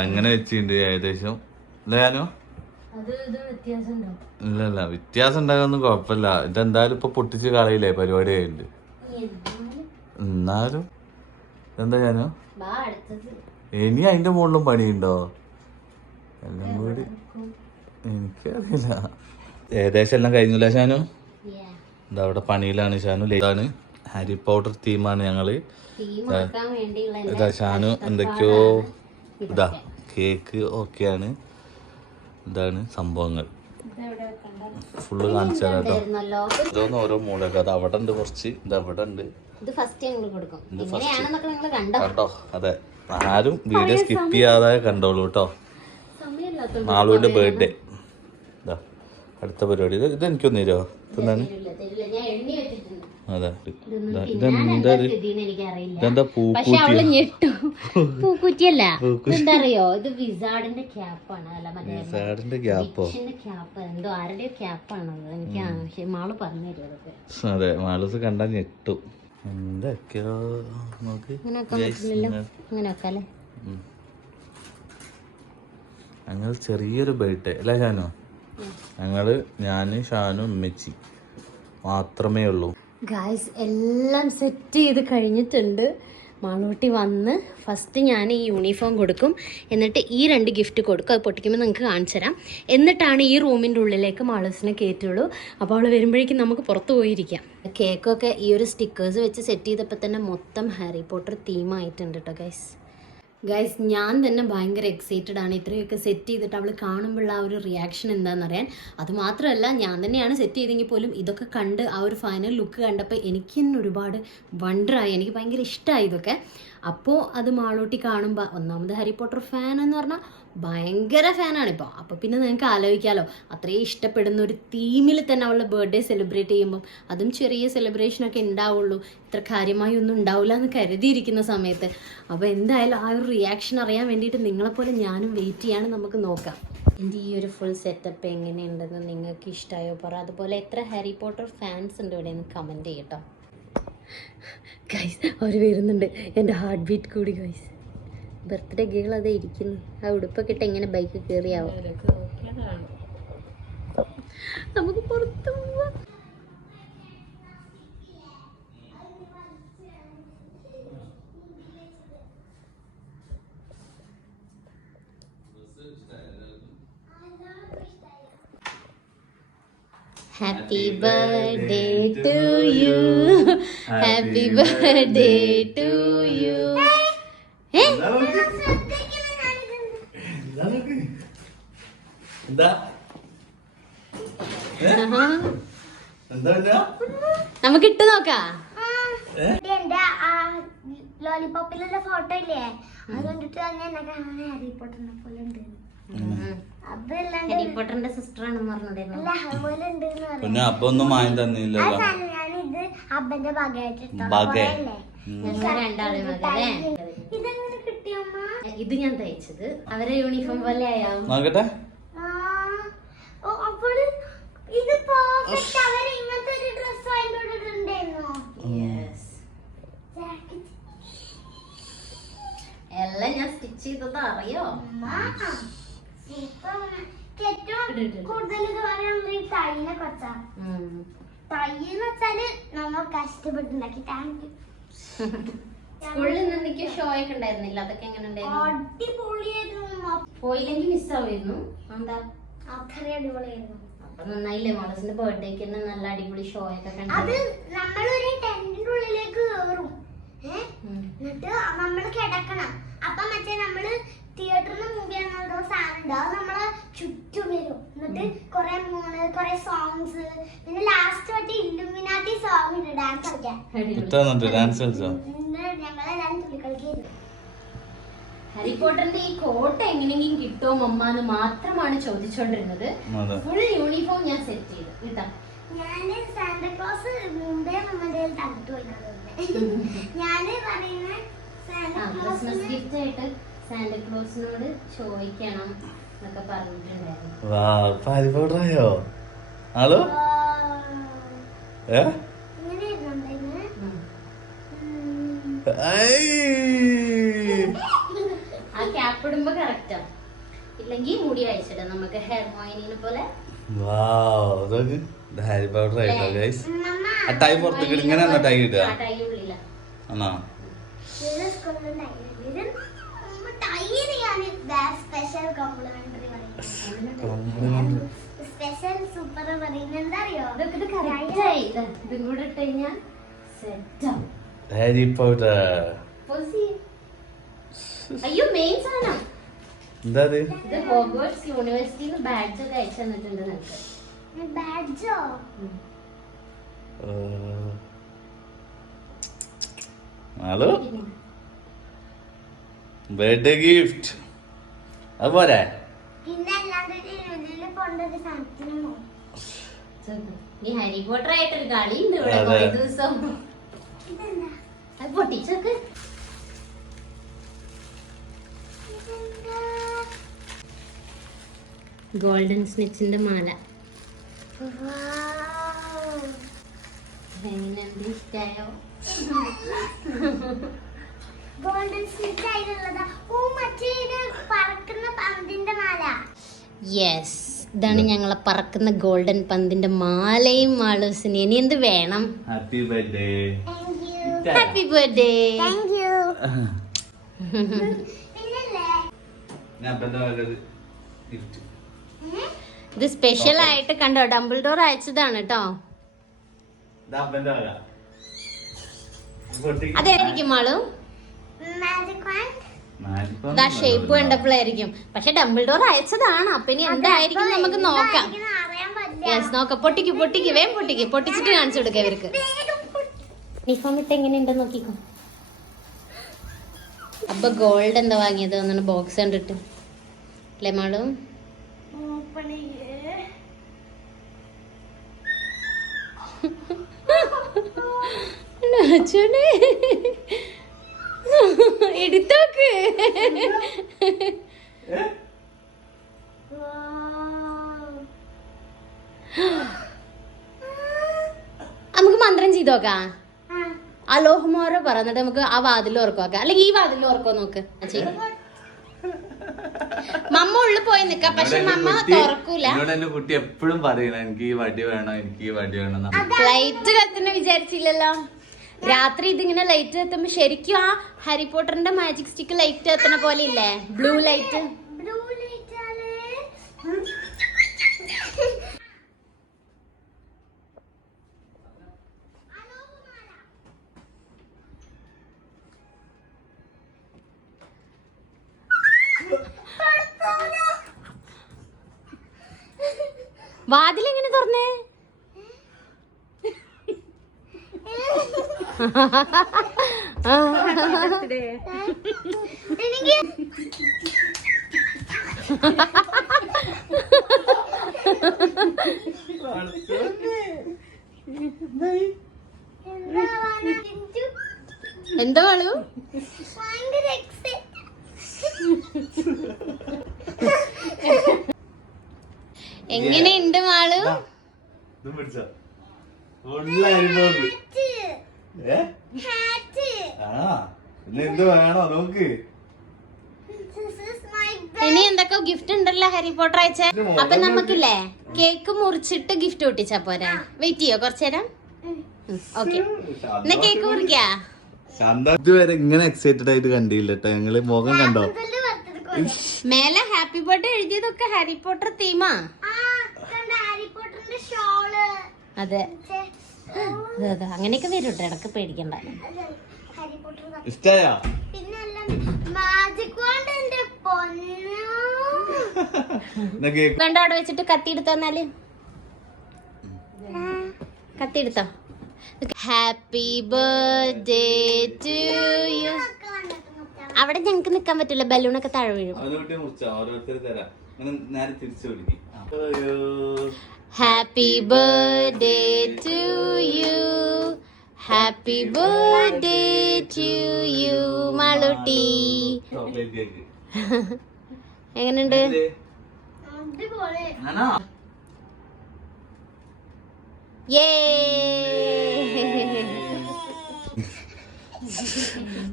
അങ്ങനെ വെച്ചിട്ടുണ്ട് ഏകദേശം. ഷാനു ഇല്ല വ്യത്യാസം ഉണ്ടാകാനൊന്നും കുഴപ്പമില്ല. ഇതെന്തായാലും ഇപ്പൊ പൊട്ടിച്ച് കളയില്ലേ, പരിപാടി ആയിട്ടുണ്ട്. എന്നാലും എന്താ ഷാനു, ഇനി അതിന്റെ മുകളിലും പണിയുണ്ടോ? എല്ലാം കൂടി എനിക്കറിയില്ല. ഏകദേശം എല്ലാം കഴിഞ്ഞില്ല ഷാനു. ഇതാ അവിടെ പണിയിലാണ് ഷാനു. ഇതാണ് ഹാരി പോട്ടർ തീമാണ് ഞങ്ങള്. ഇതാ ഷാനു എന്തൊക്കെയോ, ഇതാ കേക്ക് ഒക്കെയാണ്. ഇതാണ് സംഭവങ്ങൾ, ഫുള്ള് കാണിച്ചു തരാം കേട്ടോ. ഇതൊന്നും ഓരോ മൂലൊക്കെ, അത് അവിടെ ഉണ്ട് കുറച്ച്, ഇത് അവിടെ ഉണ്ട്. കണ്ടോ? അതെ, ആരും വീഡിയോ സ്കിപ്പ് ചെയ്യാതെ കണ്ടോളൂ കേട്ടോ. മാളുവിന്റെ ബർത്ത്ഡേ ഇതാ അടുത്ത പരിപാടി. ഇത് എനിക്കൊന്നു തരുമോ തിന്നാന്? അതെ, ഇതെന്താ പൂക്കുറ്റിയല്ല, എന്താ അറിയോ, ഇത് വിസാർഡിന്റെ ക്യാപ്പാണ്. വിസാർഡിന്റെ ക്യാപ്പോ? എന്തോ ആരുടെ ക്യാപ്പാണത്, എനിക്ക് മാള് പറഞ്ഞു തരും അതൊക്കെ. അതെ, മാളൂസ് കണ്ടാ ഞെട്ടും. എന്തൊക്കെയോ ഞങ്ങൾ ചെറിയൊരു ബർത്ത്ഡേ അല്ലേ ഷാനു? ഞാന് ഷാനു ഉമ്മച്ചി മാത്രമേ ഉള്ളൂ. ഗായ്സ്, എല്ലാം സെറ്റ് ചെയ്ത് കഴിഞ്ഞിട്ടുണ്ട്. മാളൂട്ടി വന്ന് ഫസ്റ്റ് ഞാൻ ഈ യൂണിഫോം കൊടുക്കും, എന്നിട്ട് ഈ 2 ഗിഫ്റ്റ് കൊടുക്കും. അത് പൊട്ടിക്കുമ്പോൾ നിങ്ങൾക്ക് കാണിച്ചു തരാം. എന്നിട്ടാണ് ഈ റൂമിൻ്റെ ഉള്ളിലേക്ക് മാളൂസിനെ കയറ്റുള്ളൂ. അപ്പോൾ അവൾ വരുമ്പോഴേക്കും നമുക്ക് പുറത്ത് പോയിരിക്കാം. കേക്കൊക്കെ ഈ ഒരു സ്റ്റിക്കേഴ്സ് വെച്ച് സെറ്റ് ചെയ്തപ്പോൾ തന്നെ മൊത്തം ഹാരി പോട്ടർ തീമായിട്ടുണ്ട് കേട്ടോ ഗൈസ്. ഞാൻ തന്നെ ഭയങ്കര എക്സൈറ്റഡ് ആണ്. ഇത്രയൊക്കെ സെറ്റ് ചെയ്തിട്ട് അവൾ കാണുമ്പോഴുള്ള ആ ഒരു റിയാക്ഷൻ എന്താണെന്നറിയാൻ. അതുമാത്രമല്ല, ഞാൻ തന്നെയാണ് സെറ്റ് ചെയ്തെങ്കിൽ പോലും ഇതൊക്കെ കണ്ട് ആ ഒരു ഫൈനൽ ലുക്ക് കണ്ടപ്പോൾ എനിക്ക് തന്നെ ഒരുപാട് വണ്ടറായി. എനിക്ക് ഭയങ്കര ഇഷ്ടമായി ഇതൊക്കെ. അപ്പോൾ അത് മാളൂട്ടി കാണുമ്പോൾ, ഒന്നാമത് ഹാരി പോട്ടർ ഫാൻ എന്ന് പറഞ്ഞാൽ ഭയങ്കര ഫാനാണിപ്പോൾ. അപ്പോൾ പിന്നെ നിങ്ങൾക്ക് ആലോചിക്കാമല്ലോ, അത്രയും ഇഷ്ടപ്പെടുന്ന ഒരു തീമിൽ തന്നെ അവളുടെ ബർത്ത്ഡേ സെലിബ്രേറ്റ് ചെയ്യുമ്പം, അതും ചെറിയ സെലിബ്രേഷനൊക്കെ ഉണ്ടാവുള്ളൂ, ഇത്ര കാര്യമായി ഒന്നും ഉണ്ടാവില്ല എന്ന് കരുതിയിരിക്കുന്ന സമയത്ത്. അപ്പോൾ എന്തായാലും ആ ഒരു റിയാക്ഷൻ അറിയാൻ വേണ്ടിയിട്ട് നിങ്ങളെപ്പോലെ ഞാനും വെയിറ്റ് ചെയ്യാണ്. നമുക്ക് നോക്കാം എൻ്റെ ഈ ഒരു ഫുൾ സെറ്റപ്പ് എങ്ങനെയുണ്ടെന്ന് നിങ്ങൾക്ക് ഇഷ്ടമായോ പറ. അതുപോലെ എത്ര ഹാരി പോട്ടർ ഫാൻസ് ഉണ്ട് ഇവിടെ നിന്ന് കമൻറ്റ് ചെയ്യട്ടോ ഗൈസ്. അവർ വരുന്നുണ്ട്, എൻ്റെ ഹാർട്ട് ബീറ്റ് കൂടി ഗൈസ്. ബർത്ത്ഡേ ഗേൾ അതേ ഇരിക്കുന്നു, ആ ഉടുപ്പൊക്കെ ഇട്ട് എങ്ങനെ ബൈക്ക് കയറിയാവും. നമുക്ക് പുറത്തു പോവാം. Happy birthday to you. Happy birthday to you. നമുക്ക് ഇട്ട് നോക്കാം. എന്റെ ലോലിപോപ്പിലുള്ള ഫോട്ടോ ഇല്ലേ, അത് കണ്ടിട്ട് തന്നെ ഹാരി പോട്ടറിനെ പോലെ ഉണ്ട്. ഹാരി പോട്ടറിന്റെ സിസ്റ്റർ ആണെന്ന് പറഞ്ഞിട്ടുണ്ടായിരുന്നു. പിന്നെ അപ്പൊ ഒന്നും വാങ്ങി തന്നില്ല. ഞാനിത് അബ്ബന്റെ ഭാഗമായിട്ട് ഇതെങ്ങനെ കിട്ടിയമ്മ? ഇത് ഞാൻ തയ്ച്ചത് അവരെ യൂണിഫോം പോലെ ആയാ നോക്കട്ടെ. അപ്പോൾ ഇത് പെർഫെക്റ്റ്. അവർ ഇങ്ങനത്തെ ഒരു ഡ്രസ് വാങ്ങിയിട്ടുണ്ടായിരുന്നു. എല്ലാം ഞാൻ സ്റ്റിച്ച് ചെയ്തത് അറിയോ? കൂടുതൽ തൈനെ കൊച്ചാ. തൈന്ന് വെച്ചാല് നമ്മൾ കഷ്ടപ്പെട്ടുണ്ടാക്കി. Thank you. സ്കൂളിൽ നിന്ന് എന്തൊക്കെയോ ഷോ ഒക്കെ ഉണ്ടായിരുന്നില്ല, അതൊക്കെ എങ്ങനെ ഉണ്ടായിരുന്നു? അടിപൊളിയായിരുന്നു. പോയില്ലെങ്കിൽ മിസ്സാവുമായിരുന്നു. എന്താ അത്രയും അടിപൊളിയായിരുന്നു. അപ്പൊ നന്നായില്ലേ, മോളസിന്റെ ബർത്ത്ഡേക്ക് തന്നെ നല്ല അടിപൊളി ഷോ ഒക്കെ അത് കണ്ടു. നമ്മളൊരു ടെന്റിന്റെ ഉള്ളിലേക്ക് കേറും. എന്നിട്ട് നമ്മള് കിടക്കണം. അപ്പൊ മറ്റേ നമ്മള് തിയേറ്ററിന് മുമ്പേ ഓരോ സാധനം ഉണ്ട്, അത് നമ്മളെ ചുറ്റും വരും. എന്നിട്ട് കൊറേ സോങ്സ്, പിന്നെ ലാസ്റ്റ് മറ്റേ ഇല്ലുമിനാറ്റി സോങ് ഉണ്ട് ഡാൻസ് കളിക്കാൻ. ഡാൻസ് കളിച്ചോ? ഞങ്ങളെല്ലാരും തുള്ളിക്കളിക്കായിരുന്നു. ഹാരി പോട്ടറിന്റെ ഈ കോട്ട എങ്ങനെയെങ്കിലും കിട്ടുമോ മമ്മ എന്ന് മാത്രമാണ് ചോദിച്ചോണ്ടിരുന്നത്. ഫുൾ യൂണിഫോം ഞാൻ സെറ്റ് ചെയ്തു കേട്ടാ. ഞാന് സാന്താക്ലോസ് മുമ്പേ നമ്മുടെ തന്നിട്ട് പോയിട്ടുണ്ട്. ഞാന് പറയുന്ന ക്രിസ്മസ് ഗിഫ്റ്റ് ആയിട്ട് സാന്താക്ലോസിനോട് ചോദിക്കണം എന്നൊക്കെ പറഞ്ഞിട്ടുണ്ടായിരുന്നു. ഹാരി പോട്ടറായോ ആളോ? ഇങ്ങനെയായിരുന്നു ഉണ്ടായിരുന്നെ. ആ ക്യാപ്പ് ഇടുമ്പോ കറക്റ്റാ, ഇല്ലെങ്കിൽ മുടി അയച്ചിടാം നമുക്ക് ഹെയർ മോയിനെ പോലെ. ഹാരി പോട്ടർ ആയിട്ടോ ഗൈസ്. മമ്മ ആ ടൈ പുറത്തേക്ക് ഇങ്ങനെ ടൈ ഇടുക ആ ടൈ ഉള്ളില്ല. ആണോ? ഇത് സ്കൂളിൽ ടൈന് ഞാൻ സ്പെഷ്യൽ കോംപ്ലിമെന്ററി പറയുന്നത്. സ്പെഷ്യൽ സൂപ്പർ പറയുന്നത് എന്താ അറിയോ? ഇതൊക്കെ ഇത് correct ആയി. ഇതും കൂടെ ഇട്ട് കഴിഞ്ഞാൽ സെറ്റ് ആവും. Harry Potter. പൊസി. അയ്യോ മെയിൻ സാധനം എന്താ അത്? ഇത് ഹോഗ്വാർട്സ് യൂണിവേഴ്സിറ്റിയിൽ ബാഡ്ജ് ഒക്കെ അയച്ചു തന്നിട്ടുണ്ട് നിനക്ക്. ബാഡ്ജോ? ഹലോ, ബർത്ത്ഡേ ഗിഫ്റ്റ് അതുപോലെ. പിന്നെ അല്ലാതെ ഇതില് കൊണ്ടൊരു സാധനത്തിനോ? ഈ ഹാരി പോട്ടർ ആയിട്ടൊരു കളി ഉണ്ട് ഇവിടെ അതെ. കുറേ ദിവസം. ഇതെന്താ? അത് പൊട്ടിച്ചൊക്കെ. ഇതെന്താ? ഗോൾഡൻ സ്നിച്ചിന്റെ മാല. Wow. എങ്ങനെയുണ്ട്, ഇഷ്ടായോ? Golden stitch ആയിട്ടുള്ളതാ. ഓ മറ്റേ ഇത് പറക്കുന്ന പന്തിന്റെ മാല. യെസ്, ഇതാണ് ഞങ്ങളെ പറക്കുന്ന ഗോൾഡൻ പന്തിന്റെ മാലയും മാളൂസിന്. ഇനി എന്ത് വേണം? Happy birthday. Thank you. Happy birthday. Thank you. പിന്നല്ലേ? ഞാൻ അപ്പന്റെ വകത് ഗിഫ്റ്റ്. ഇത് സ്പെഷ്യൽ ആയിട്ട് കണ്ടോ, ഡംബിൾഡോർ അയച്ചതാണ് കേട്ടോ. ഇത് അപ്പന്റെ വക. അതായിരിക്കും മാളു. Magic wand. ഇതാ ഷേപ്പ് കണ്ടപ്പോഴായിരിക്കും, പക്ഷെ ഡംബിൾഡോർ അയച്ചതാണ്. അപ്പൊ ഇനി എന്തായിരിക്കും നമുക്ക് നോക്കാം. എനിക്ക് അറിയാൻ പറ്റില്ല. യെസ്, നോക്കാം. പൊട്ടിക്ക് പൊട്ടിക്ക്, വേം പൊട്ടിക്ക്. പൊട്ടിച്ചിട്ട് കാണിച്ചു കൊടുക്കാം ഇവർക്ക്. യൂണിഫോം ഇട്ട് എങ്ങനെയുണ്ടെന്ന് നോക്കിക്കോ. അപ്പൊ ഗോൾഡ് എന്താ വാങ്ങിയത് എന്നാണ് ബോക്സ് കണ്ടിട്ട് അല്ലേ മാളു? Open it. എടുത്തോക്ക്. Wow. നമുക്ക് മന്ത്രം ചെയ്ത് നോക്കാം. Ah. അലോഹമോറോ പറഞ്ഞിട്ട് നമുക്ക് ആ വാതിൽ ഓർക്കോക്കാം, അല്ലെങ്കിൽ ഈ വാതിൽ ഓർക്കോ നോക്ക്. മമ്മ ഉള്ളിൽ പോയി നിക്ക, പക്ഷെ മമ്മ തുറക്കൂല. എന്റെ കുട്ടി എപ്പോഴും പറയണ എനിക്ക് ഈ വടി വേണം, എനിക്ക് ഈ വടി വേണം. ലൈറ്റ് കത്തുന്ന വിചാരിച്ചില്ലല്ലോ. രാത്രി ഇതിങ്ങനെ ലൈറ്റ് കത്തുമ്പോ ശരിക്കും ആ ഹാരി പോട്ടറിന്റെ മാജിക് സ്റ്റിക്ക് ലൈറ്റ് കത്തുന്ന പോലെ ഇല്ലേ, ബ്ലൂ ലൈറ്റ്. Blue light ആണ്. വാതിലെങ്ങനെ തുറന്നേ? എനിക്ക് എന്താ വേളു? ഭയങ്കര excited. എങ്ങനെയുണ്ട് മാളു? Hat. എന്ത് വേണോ നോക്ക്. This is my ഇനി എന്തൊക്കെ ഗിഫ്റ്റ് ഉണ്ടല്ലോ ഹാരി പോട്ടർ അയച്ചേ. അപ്പൊ നമുക്കില്ലേ കേക്ക് മുറിച്ചിട്ട് ഗിഫ്റ്റ് ഒട്ടിച്ചാ പോരാ? വെയിറ്റ് ചെയ്യോ കുറച്ചേരം? ഓക്കെ, എന്നാ കേക്ക് മുറിക്കാ. ശാന്ത ഇതുവരെ ഇങ്ങനെ എക്സൈറ്റഡ് ആയിട്ട് കണ്ടില്ല കേട്ടോ ഞങ്ങള് മുഖം കണ്ടോ? മേലെ ഹാപ്പി ബർത്ത്ഡേ എഴുതിയതൊക്കെ ഹാരി പോട്ടർ തീമാ. അതെ അതെ അങ്ങനെയൊക്കെ വരും കേട്ടോ, ഇടക്ക് പേടിക്കണ്ട. ഇഷ്ടായോ? കണ്ടോ അവിടെ വെച്ചിട്ട് കത്തി എടുത്തോ, എന്നാല് കത്തി എടുത്തോ. Happy birthday to you. അവിടെ ഞങ്ങക്ക് നിക്കാൻ പറ്റില്ല, ബലൂണൊക്കെ താഴെ വീഴും. Happy birthday to you, happy birthday to you Malootty. എങ്ങനെയുണ്ട്?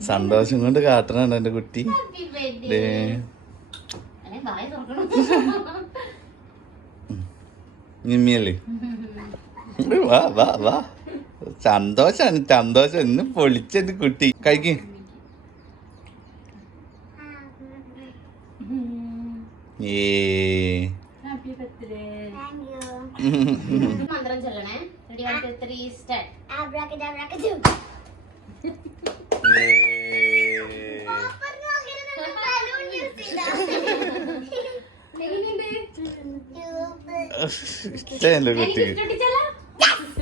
സന്തോഷം കൊണ്ട് കാട്ടണുണ്ട് എന്റെ കുട്ടി. നിമ്മിയല്ലേ? വാ വാ വാ, സന്തോഷാണ് സന്തോഷം. ഇന്ന് പൊളിച്ചെന്റെ കുട്ടി. കഴിക്ക്. മന്ത്രം ചൊല്ലണേ. Ready, 1 2 3 start.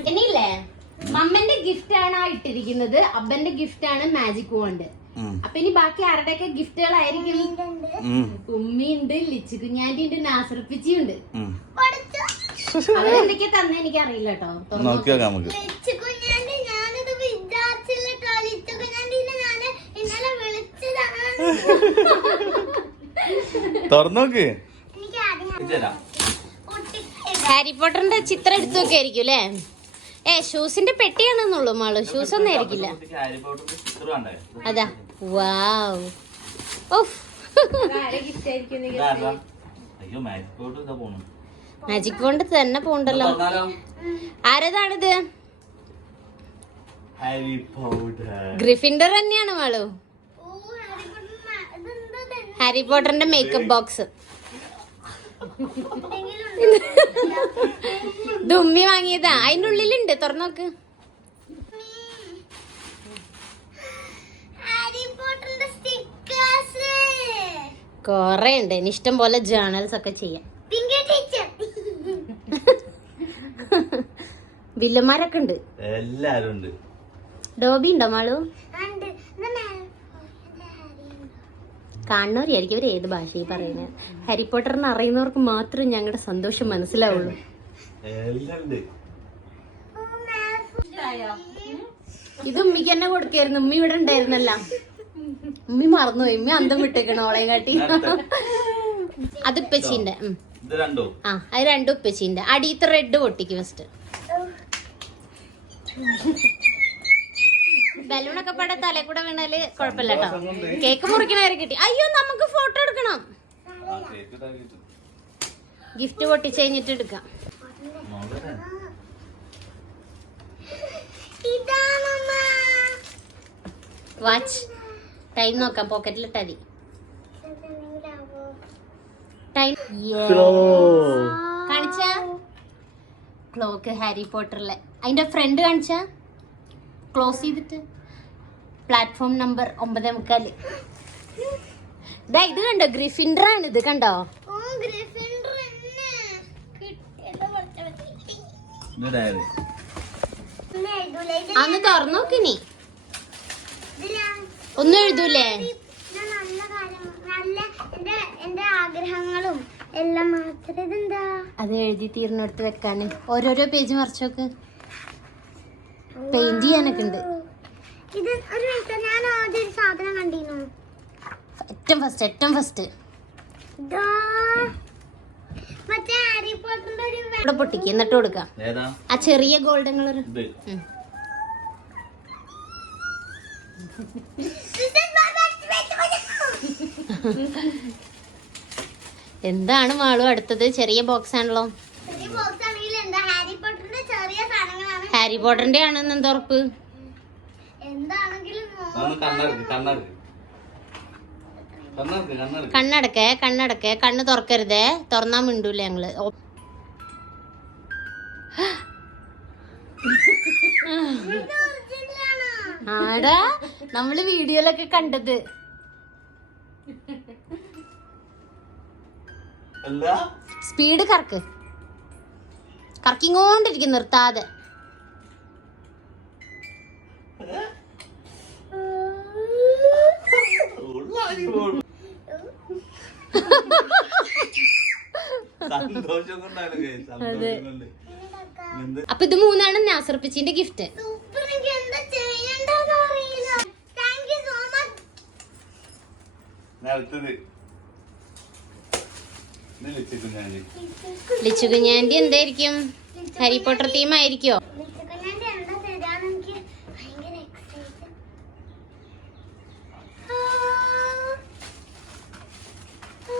ഇനിയില്ലേ മമ്മന്റെ ഗിഫ്റ്റ് ആണ് ആ ഇട്ടിരിക്കുന്നത്, അബ്ബന്റെ ഗിഫ്റ്റ് ആണ് മാജിക് വോണ്ട്. അപ്പൊ ഇനി ബാക്കി ആരുടെയൊക്കെ ഗിഫ്റ്റുകളായിരിക്കും? ഉമ്മിയുണ്ട്, ലിച്ചു കുഞ്ഞാന്റി ഉണ്ട്, നാസർപ്പിച്ചി ഉണ്ട്. അവരെന്തൊക്കെയാ തന്നെ എനിക്ക് അറിയില്ല കേട്ടോ. തുറന്നോക്ക്. ഹാരി പോട്ടറിന്റെ ചിത്രം എടുത്തു നോക്കിയായിരിക്കും അല്ലേ? ഷൂസിന്റെ പെട്ടിയാണെന്നുള്ളൂ മാളു, ഷൂസ് ഒന്നും ആയിരിക്കില്ല. അതാ വാവ്. മാജിക് കൊണ്ട് തന്നെ പോണ്ടല്ലോ. ആരതാണിത്? ഗ്രിഫിൻഡർ തന്നെയാണ് മാളു. ഹാരി പോട്ടറിന്റെ മേക്കപ്പ് ബോക്സ്. ഇത് ഉമ്മി വാങ്ങിയതാ, അതിന്റെ ഉള്ളിലുണ്ട്, തുറന്നോക്ക്. കൊറേ ഉണ്ട്, ഇനി ഇഷ്ടം പോലെ ജേർണൽസ് ഒക്കെ ചെയ്യാം. വില്ലന്മാരൊക്കെ ഉണ്ട്, എല്ലാരും ഉണ്ട്. ഡോബി ഉണ്ടോ മാളു? കാണുന്നവരായിരിക്കും ഇവർ ഏത് ഭാഷയിൽ പറയുന്നത്. ഹാരി പോട്ടറിന് അറിയുന്നവർക്ക് മാത്രം ഞങ്ങളുടെ സന്തോഷം മനസ്സിലാവുള്ളൂ. ഇത് ഉമ്മിക്ക് തന്നെ കൊടുക്കായിരുന്നു, ഉമ്മി ഇവിടെ ഉണ്ടായിരുന്നല്ല. ഉമ്മി മറന്നുപോയി, ഉമ്മി അന്തം വിട്ടേക്കണ ഓളെ കാട്ടി. അത് ഉപ്പച്ചീന്റെ. ആ അത് രണ്ടും ഉപ്പച്ചീന്റെ. അടിയത്തെ റെഡ് പൊട്ടിക്ക് ഫസ്റ്റ്. ബലൂണൊക്കെ പട തലേ കൂടെ വീണാല് കുഴപ്പമില്ല കേട്ടോ. കേക്ക് മുറിക്കണവരെ കിട്ടി. അയ്യോ നമുക്ക് ഫോട്ടോ എടുക്കണം. ഗിഫ്റ്റ് പൊട്ടിച്ച് കഴിഞ്ഞിട്ട് എടുക്കാം. വാച്ച് ടൈം നോക്കാം, പോക്കറ്റിലിട്ടാ മതി. ടൈം കാണിച്ച ക്ലോക്ക് ഹാരി പോട്ടറിലെ അതിന്റെ ഫ്രണ്ട് കാണിച്ച ക്ലോസ് ചെയ്തിട്ട് പ്ലാറ്റ്ഫോം നമ്പർ 9:45. ഇത് കണ്ടോ, ഗ്രിഫിൻഡർ ആണ് ഇത്, കണ്ടോ? അന്ന് തുറന്നു നോക്കിനി, ഒന്നും എഴുതൂലേ? ആഗ്രഹങ്ങളും എല്ലാം മാത്രം. അത് എഴുതി തീർന്നെടുത്ത് വെക്കാന് ഓരോരോ പേജ് മറിച്ചോക്ക്. പെയിന്റ് ചെയ്യാനൊക്കെ ഉണ്ട്. ഇത് ഒരു മിനിറ്റ്, ഞാൻ ആദ്യം ഒരു സാധനം കണ്ടിരുന്നു. ഏറ്റവും ഫസ്റ്റ് മറ്റേ ഹാരി പോട്ടറിന്റെ ഒരു ഇവിടെ പൊട്ടിക്ക്, എന്നിട്ട് കൊടുക്കാം. ആ ചെറിയ ഗോൾഡൻ കളർ. എന്താണ് മാളു അടുത്തത്? ചെറിയ ബോക്സ് ആണല്ലോ. ഹാരി പോട്ടറിന്റെ ആണെന്ന് എന്താ ഉറപ്പ്? ഒന്ന് കണ്ണടക്ക് കണ്ണടക്ക് കണ്ണടക്ക് കണ്ണടക്ക്. കണ്ണടക്കേ കണ്ണ് തുറക്കരുതേ, തുറന്നാ മിണ്ടൂല ഞങ്ങള്. ആടാ നമ്മള് വീഡിയോയിലൊക്കെ കണ്ടത്. അല്ല സ്പീഡ് കറക്കിങ്ങോണ്ടിരിക്കും നിർത്താതെ. ഉള്ളാടി പോണു. സന്തോഷം കൊണ്ടാണ് guys, സന്തോഷം കൊണ്ട്. എന്ത് അപ്പൊ ഇത് 3 നാസർപ്പിച്ചിന്റെ ഗിഫ്റ്റ്. സൂപ്പർ, എനിക്ക് എന്താ ചെയ്യണ്ടെന്ന് അറിയില്ല. Thank you so much. അടുത്തത് ഇത് ലിച്ചിക്കുഞ്ഞാണ്ടി. ലിച്ചു കുഞ്ഞാൻഡി എന്തായിരിക്കും? ഹാരി പോട്ടർ തീം ആയിരിക്കോ? ലിച്ചുകുഞ്ഞാന്റെ എന്താ തരാന്ന് എനിക്ക് ഭയങ്കര എക്സൈറ്റ്.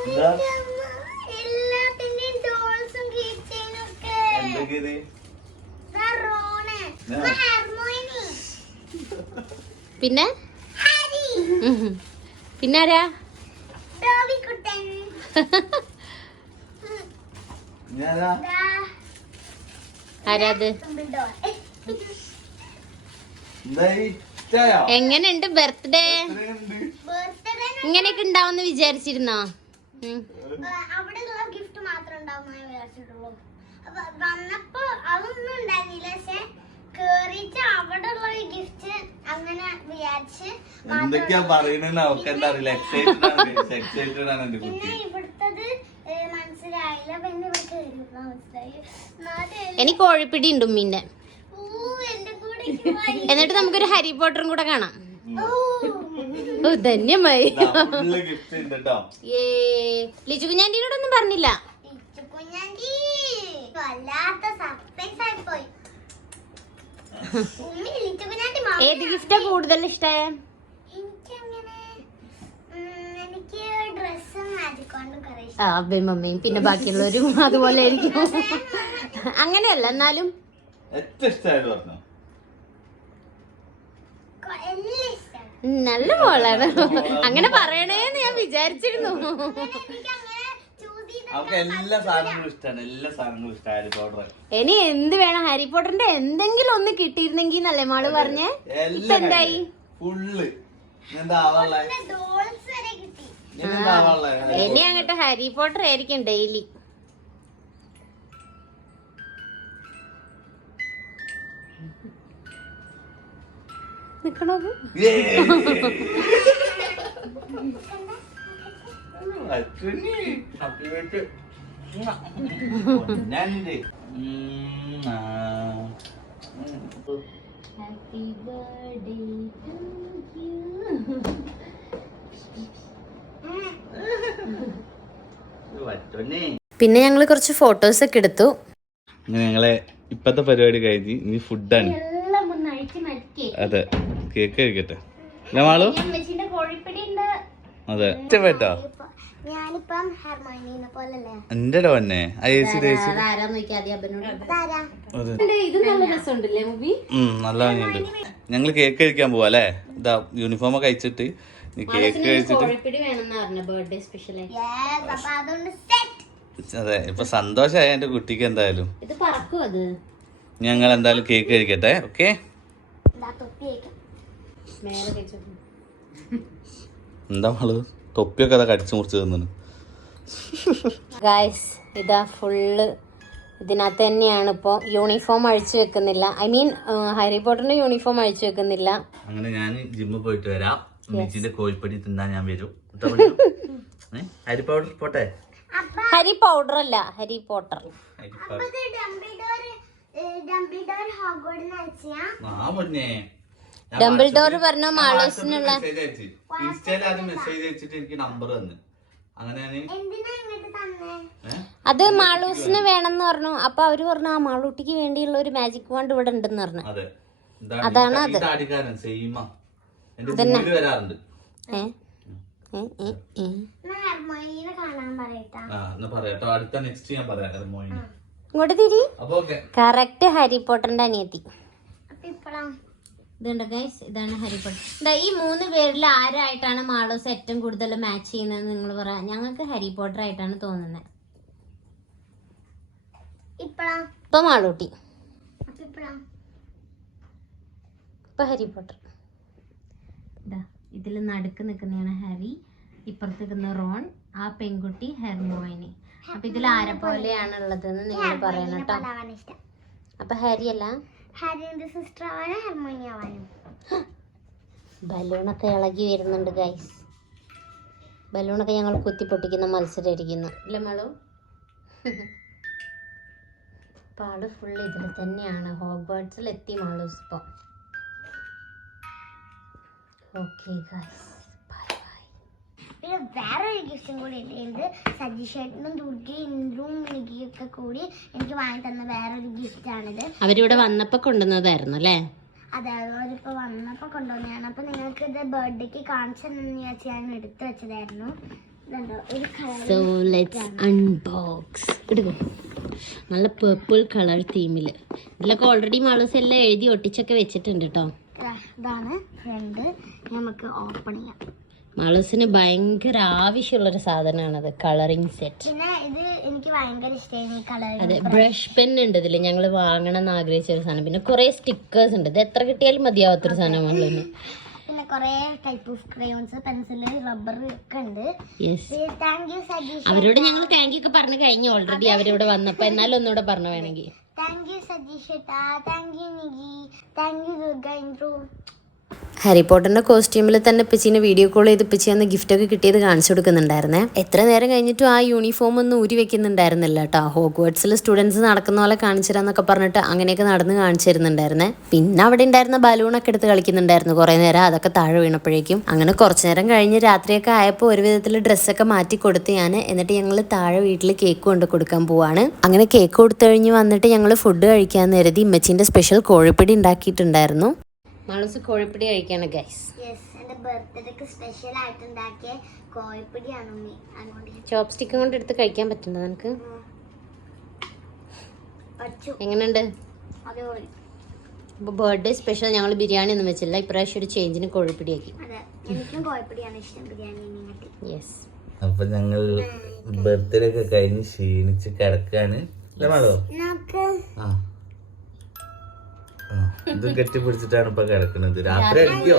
എന്താ എല്ലാത്തിന്റെയും ഡോൾസും കീ ചെയിനും ഒക്കെ. എന്തൊക്കെയത്? ദാ റോണ്, ആ. ഹെർമോയിനി, പിന്നെ ഹാരി, പിന്നെ ആരാ? ഡോബിക്കുട്ടൻ, ഞാനാ ദാ ആരാത്? ഡംബിൾഡോർ. എന്തായി ഇഷ്ടായോ? എങ്ങനെയുണ്ട് ബർത്ത്ഡേ? എത്രയുണ്ട്? ബർത്ത്ഡേ ഇങ്ങനെയൊക്കെ ഉണ്ടാവുമെന്ന് വിചാരിച്ചിരുന്നോ? അവിടെയുള്ള ഗിഫ്റ്റ് മാത്രം ഉണ്ടാവുന്ന വിചാരിച്ചിട്ടുള്ളൂ. അപ്പൊ വന്നപ്പോ അതൊന്നും ഉണ്ടായിരുന്നില്ല. പക്ഷെ കേറിയിട്ട് അവിടെയുള്ള ഗിഫ്റ്റ് അങ്ങനെ വിചാരിച്ച് എന്തൊക്കെയാ പറയണെന്ന് അവർക്ക് എന്താ അറിയില്ല. എക്സൈറ്റഡ് ആണ് എന്റെ കുട്ടി. പിന്നെ ഇവിടുത്തത് മനസ്സിലായില്ല. പിന്നെ ഇവിടെ കേറിയപ്പോ മനസ്സിലായി. എന്നാലും എനിക്ക് കോഴിപ്പിടി ഉണ്ട് ഉമ്മീന്റെ. എന്റെ കൂടെ എനിക്ക് വരി- എന്നിട്ട് നമുക്കൊരു ഹാരി പോട്ടറും കൂടെ കാണാം. ഓ, ഓ ധന്യമായി. ഫുള്ള് ഗിഫ്റ്റ് ഉണ്ട് കേട്ടോ. ഏ ലിച്ചു കുഞ്ഞാൻഡിയോടൊന്നും പറഞ്ഞില്ല. ലിച്ചുകുഞ്ഞാണ്ടി വല്ലാത്ത സർപ്രൈസ് ആയിപ്പോയി. ഉമ്മി ലിച്ചുകുഞ്ഞാണ്ടി ഏത് ഗിഫ്റ്റാ കൂടുതൽ ഇഷ്ടമായ? എനിക്കങ്ങനെ എനിക്ക് ഡ്രസ്സും മാജിക് കൊണ്ടും കുറെ ആ അബ്ബയും മമ്മയും പിന്നെ ബാക്കിയുള്ളവരും അതുപോലെ ആയിരിക്കും. അങ്ങനെയല്ല എന്നാലും ഏറ്റവും ഇഷ്ടമായത് പറഞ്ഞോ? എല്ലാം ഇഷ്ടമാണ്. നല്ല മോളാണ്. അങ്ങനെ പറയണേന്ന് ഞാൻ വിചാരിച്ചിരുന്നു. എനിക്കങ്ങനെ ചൂസ് ചെയ്ത് അവർക്ക് എല്ലാ സാധനങ്ങളും ഇഷ്ടമാണ്. എല്ലാ സാധനങ്ങളും ഇഷ്ടം. ഹാരി പോട്ടർ ഇനി എന്ത് വേണം? ഹാരി പോട്ടറിന്റെ എന്തെങ്കിലും ഒന്ന് കിട്ടിയിരുന്നെങ്കിൽ എന്നല്ലേ മാള് പറഞ്ഞേ? ഇപ്പൊ എന്തായി? ഫുള്ള് എന്താ ആവാനുള്ള ഡോൾസ് വരെ കിട്ടി. എന്താ ആവാനുള്ള ഇനി അങ്ങോട്ട് ഹാരി പോട്ടർ ആയിരിക്കും ഡെയിലി. നിക്കണോ? Happy birthday to you. പിന്നെ ഞങ്ങൾ കുറച്ച് ഫോട്ടോസൊക്കെ എടുത്തു. അങ്ങനെ ഞങ്ങളെ ഇപ്പത്തെ പരിപാടി കഴിഞ്ഞ് ഇനി ഫുഡാണ്. എല്ലാം ഒന്ന് അഴിച്ച് മരിക്കേ. അതെ, കേക്ക് കഴിക്കട്ടെ അല്ലേ മാളു? അമ്മച്ചിന്റെ കോഴിപ്പിടി ഉണ്ട്. അതെ ഇഷ്ടപ്പെട്ടോ? ഞാനിപ്പം ഹെർമോയിനെ പോലല്ലേ. എന്റെ ഡോന്നെ ആരാന്ന് നോക്കിയാ അബനോട്. ഇതാരാ? ഇത് നല്ല രസമുണ്ടല്ലേ മൂവി? നല്ല ഭംഗിയുണ്ട്. ഞങ്ങള് കേക്ക് കഴിക്കാൻ പോവാ അല്ലേ? ഇതാ യൂണിഫോം ഒക്കെ അയച്ചിട്ട് കേക്ക് കഴിച്ചിട്ട്. കോഴിപ്പിടി വേണമെന്നാ പറഞ്ഞ ബർത്ത്ഡേ സ്പെഷ്യൽ. Yes, അപ്പൊ അതുകൊണ്ട് സെറ്റ്. അതെ ഇപ്പൊ സന്തോഷമായി എന്റെ കുട്ടിക്ക്. എന്തായാലും ഇത് പറക്കും അത്. ഞങ്ങൾ എന്തായാലും കേക്ക് കഴിക്കട്ടെ. ഓക്കെ ഇതാ തൊപ്പി വെക്കാം. മേലെ കഴിച്ചു. എന്താ മാള് തൊപ്പിയൊക്കെ അതാ കടിച്ചു മുറിച്ച് തന്നു. ഗായ്സ് ഇതാ ഫുള്ള് ഇതിനകത്ത് തന്നെയാണ്. ഇപ്പോൾ യൂണിഫോം അഴിച്ചു വെക്കുന്നില്ല. ഐ മീൻ ഹാരി പോട്ടറിന്റെ യൂണിഫോം അഴിച്ചു വെക്കുന്നില്ല. അങ്ങനെ ഞാൻ ജിമ്മിൽ പോയിട്ട് വരാം. മിച്ചിന്റെ കോഴിപ്പടി തിന്നാൻ ഞാൻ വരും. ഹരി പൗഡർ പോട്ടെ. ഹരി പൗഡർ അല്ല, ഹാരി പോട്ടർ. അപ്പൊ ഇത് ഡംബിൾഡോർ ഹോഗ്വാർട്സിന് അയച്ചാ. ഡംബിൾഡോർ പറഞ്ഞ മാളൂസിനുള്ള ഇൻസ്റ്റയിൽ ആദ്യം മെസ്സേജ് അയച്ചിട്ട് എനിക്ക് നമ്പർ തന്നു. അങ്ങനെ എന്തിനാ ഇങ്ങോട്ട് തന്നെ? അത് മാളൂസിന് വേണമെന്ന് പറഞ്ഞു. അപ്പൊ അവര് പറഞ്ഞു ആ മാളൂട്ടിക്ക് വേണ്ടിയുള്ള ഒരു മാജിക് വാണ്ട് ഇവിടെ ഉണ്ടെന്ന് പറഞ്ഞു. അതാണ് അത്. വരാറുണ്ട്. ഹെർമോയിനെ കാണാൻ പറയട്ടാ. അടുത്ത നെക്സ്റ്റ് ഞാൻ പറയാം. ഇങ്ങോട്ട് തിരി. അപ്പൊ ഓക്കെ. കറക്റ്റ് ഹാരി പോട്ടറിന്റെ അനിയത്തി. അപ്പൊ ഇപ്പഴാ ഇതുണ്ട് ഗൈസ്, ഇതാണ് ഹാരി പോട്ടർ. ഇതാ ഈ 3 പേരിൽ ആരായിട്ടാണ് മാളൂസ് ഏറ്റവും കൂടുതൽ മാച്ച് ചെയ്യുന്നത് നിങ്ങൾ പറയാം. ഞങ്ങൾക്ക് ഹാരി പോട്ടർ ആയിട്ടാണ് തോന്നുന്നത്. ഇപ്പൊ മാളൂട്ടി, ഇപ്പൊ ഹാരി പോട്ടർ. ഇതാ ഇതിൽ നടുക്ക് നിൽക്കുന്നതാണ് ഹാരി, ഇപ്പുറത്ത് നിൽക്കുന്ന റോൺ, ആ പെൺകുട്ടി ഹെർമോയിനി. അപ്പൊ ഇതിൽ ആരെ പോലെയാണ് ഉള്ളതെന്ന് നിങ്ങൾ പറയണം കേട്ടോ. അപ്പൊ ഹാരി അല്ല, ബലൂണൊക്കെ ഇളകി വരുന്നുണ്ട് ഗൈസ്. ബലൂണൊക്കെ ഞങ്ങൾ കുത്തി പൊട്ടിക്കുന്ന മത്സരം ഇരിക്കുന്നു അല്ലേ മാളു? അപ്പൊ ആള് ഫുള്ള് ഇതിൽ തന്നെയാണ്. ഹോഗ്വാർട്സിൽ എത്തി മാളൂസ് ഇപ്പൊ. Okay guys, bye bye. പിന്നെ വേറൊരു ഗിഫ്റ്റും കൂടി ഉണ്ട്. സജീഷേട്ടനും ദുർഗയും ഇന്ദ്രവും മിനിക്കൊക്കെ കൂടി എനിക്ക് വാങ്ങി തന്ന വേറൊരു ഗിഫ്റ്റാണിത്. അവരിവിടെ വന്നപ്പോ കൊണ്ടുവന്നതായിരുന്നു അല്ലേ? അതെ, അവരിപ്പോൾ വന്നപ്പോൾ കൊണ്ടുവന്നതാണ്. അപ്പോൾ നിങ്ങൾക്ക് ഇത് ബർത്ത്ഡേക്ക് കാണിച്ചെന്ന് വിചാരിച്ച് ഞാൻ എടുത്തു വെച്ചതായിരുന്നു. ഇതുണ്ടോ ഒരു സോ ലെറ്റ്സ് അൺബോക്സ്. എടുക്കും നല്ല പേർപ്പിൾ കളർ തീമില്. ഇതിലൊക്കെ ഓൾറെഡി മാളൂസ് എല്ലാം എഴുതി ഒട്ടിച്ചൊക്കെ വെച്ചിട്ടുണ്ട് കേട്ടോ. ഇതാണ് ഫ്രണ്ട്, നമുക്ക് ഓപ്പൺ ചെയ്യാം. മാളൂസിന് ഭയങ്കര ആവശ്യമുള്ളൊരു സാധനമാണത്, കളറിങ് സെറ്റ്. പിന്നെ ഇത് എനിക്ക് ഭയങ്കര ഇഷ്ടമായി ഈ കളർ. അതെ, ബ്രഷ് പെൻ ഉണ്ട് ഇതിൽ, ഞങ്ങൾ വാങ്ങണം എന്ന് ആഗ്രഹിച്ച ഒരു സാധനം. പിന്നെ കുറെ സ്റ്റിക്കേഴ്സ് ഉണ്ട്. ഇത് എത്ര കിട്ടിയാലും മതിയാവാത്തൊരു സാധനമാണ്. പിന്നെ കുറെ type of crayons, pencil, rubber ഒക്കെ ഉണ്ട്. Thank you Sajeesh. അവരോട് ഞങ്ങൾ താങ്ക് യു ഒക്കെ പറഞ്ഞു കഴിഞ്ഞു ഓൾറെഡി അവരിവിടെ വന്നപ്പോ. എന്നാലും ഒന്നുകൂടെ പറഞ്ഞു വേണമെങ്കിൽ. താങ്ക് യു സജീഷ് ഏട്ടാ, thank you Niki, thank you Durga Indru. Harry പോട്ടറിന്റെ കോസ്റ്റ്യൂമിൽ തന്നെ പിച്ചിനെ വീഡിയോ കോൾ ചെയ്ത് പിച്ചി അന്ന് ഗിഫ്റ്റൊക്കെ കിട്ടിയത് കാണിച്ചു കൊടുക്കുന്നുണ്ടായിരുന്നേ. എത്ര നേരം കഴിഞ്ഞിട്ടും ആ യൂണിഫോം ഒന്നും ഊരി വെക്കുന്നുണ്ടായിരുന്നില്ല കേട്ടോ. ഹോഗ്വാർട്സിൽ സ്റ്റുഡൻസ് നടക്കുന്ന പോലെ കാണിച്ചു തരാന്നൊക്കെ പറഞ്ഞിട്ട് അങ്ങനെയൊക്കെ നടന്ന് കാണിച്ചു തരുന്നുണ്ടായിരുന്നേ. പിന്നെ അവിടെ ഉണ്ടായിരുന്ന ബലൂണൊക്കെ എടുത്ത് കളിക്കുന്നുണ്ടായിരുന്നു കുറേ നേരം. അതൊക്കെ താഴെ വീണപ്പോഴേക്കും. അങ്ങനെ കുറച്ചു നേരം കഴിഞ്ഞ് രാത്രിയൊക്കെ ആയപ്പോൾ ഒരു വിധത്തിൽ ഡ്രസ്സൊക്കെ മാറ്റി കൊടുത്ത് ഞാൻ. എന്നിട്ട് ഞങ്ങൾ താഴെ വീട്ടിൽ കേക്ക് കൊണ്ട് കൊടുക്കാൻ പോവാണ്. അങ്ങനെ കേക്ക് കൊടുത്തു കഴിഞ്ഞ് വന്നിട്ട് ഞങ്ങൾ ഫുഡ് കഴിക്കാൻ കരുതി ഇമ്മച്ചിന്റെ സ്പെഷ്യൽ കോഴിപ്പിടി ഉണ്ടാക്കിയിട്ടുണ്ടായിരുന്നു. മാളൂസ് കോഴിപ്പിടി കഴിക്കാണ് ഗൈസ്. എന്റെ ബർത്ത്ഡേക്ക് സ്പെഷ്യൽ ആയിട്ട് ഉണ്ടാക്കിയ കോഴിപ്പിടിയാണ് ഉമ്മി. അതുകൊണ്ട് ചോപ്സ്റ്റിക്ക് കൊണ്ട് എടുത്ത് കഴിക്കാൻ പറ്റുന്നുണ്ടോ നിനക്ക്? പച്ചു. എങ്ങനെയുണ്ട്? അതേപോലെ. അപ്പോൾ ബർത്ത്ഡേ സ്പെഷ്യൽ ഞങ്ങൾ ബിരിയാണി ഒന്നും വെച്ചില്ല. ഇപ്രാവശ്യം ഒരു ചേഞ്ചിന് കോഴിപ്പിടിയാക്കി. അതെ, എനിക്കും കോഴിപ്പിടിയാണ് ഇഷ്ടം ബിരിയാണി. യെസ്. അപ്പൊ ഞങ്ങൾ ബർത്ത്ഡേ ഒക്കെ കഴിഞ്ഞ് ക്ഷീണിച്ച് കിടക്കാണ്. ആ, ഇതും കെട്ടിപ്പിടിച്ചിട്ടാണ് ഇപ്പൊ കിടക്കുന്നത്. രാത്രി അടിക്കോ?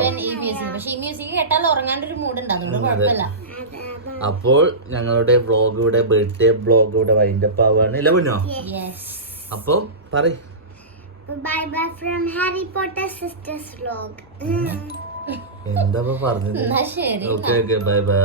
പക്ഷെ ഈ മ്യൂസിക് കേട്ടാൽ ഉറങ്ങാണ്ടൊരു മൂഡ് ഉണ്ട്, അതുകൊണ്ട് കുഴപ്പമില്ല. അപ്പോൾ ഞങ്ങളുടെ വ്ളോഗ് ഇവിടെ, ബർത്ത്ഡേ വ്ളോഗ് ഇവിടെ വൈൻഡപ്പ് ആവുകയാണ്. ഇല്ല പൊന്നോ? അപ്പൊ പറയ് bye bye from Harry Potter sisters vlog. എന്താ പറഞ്ഞത്? Okay okay, bye bye.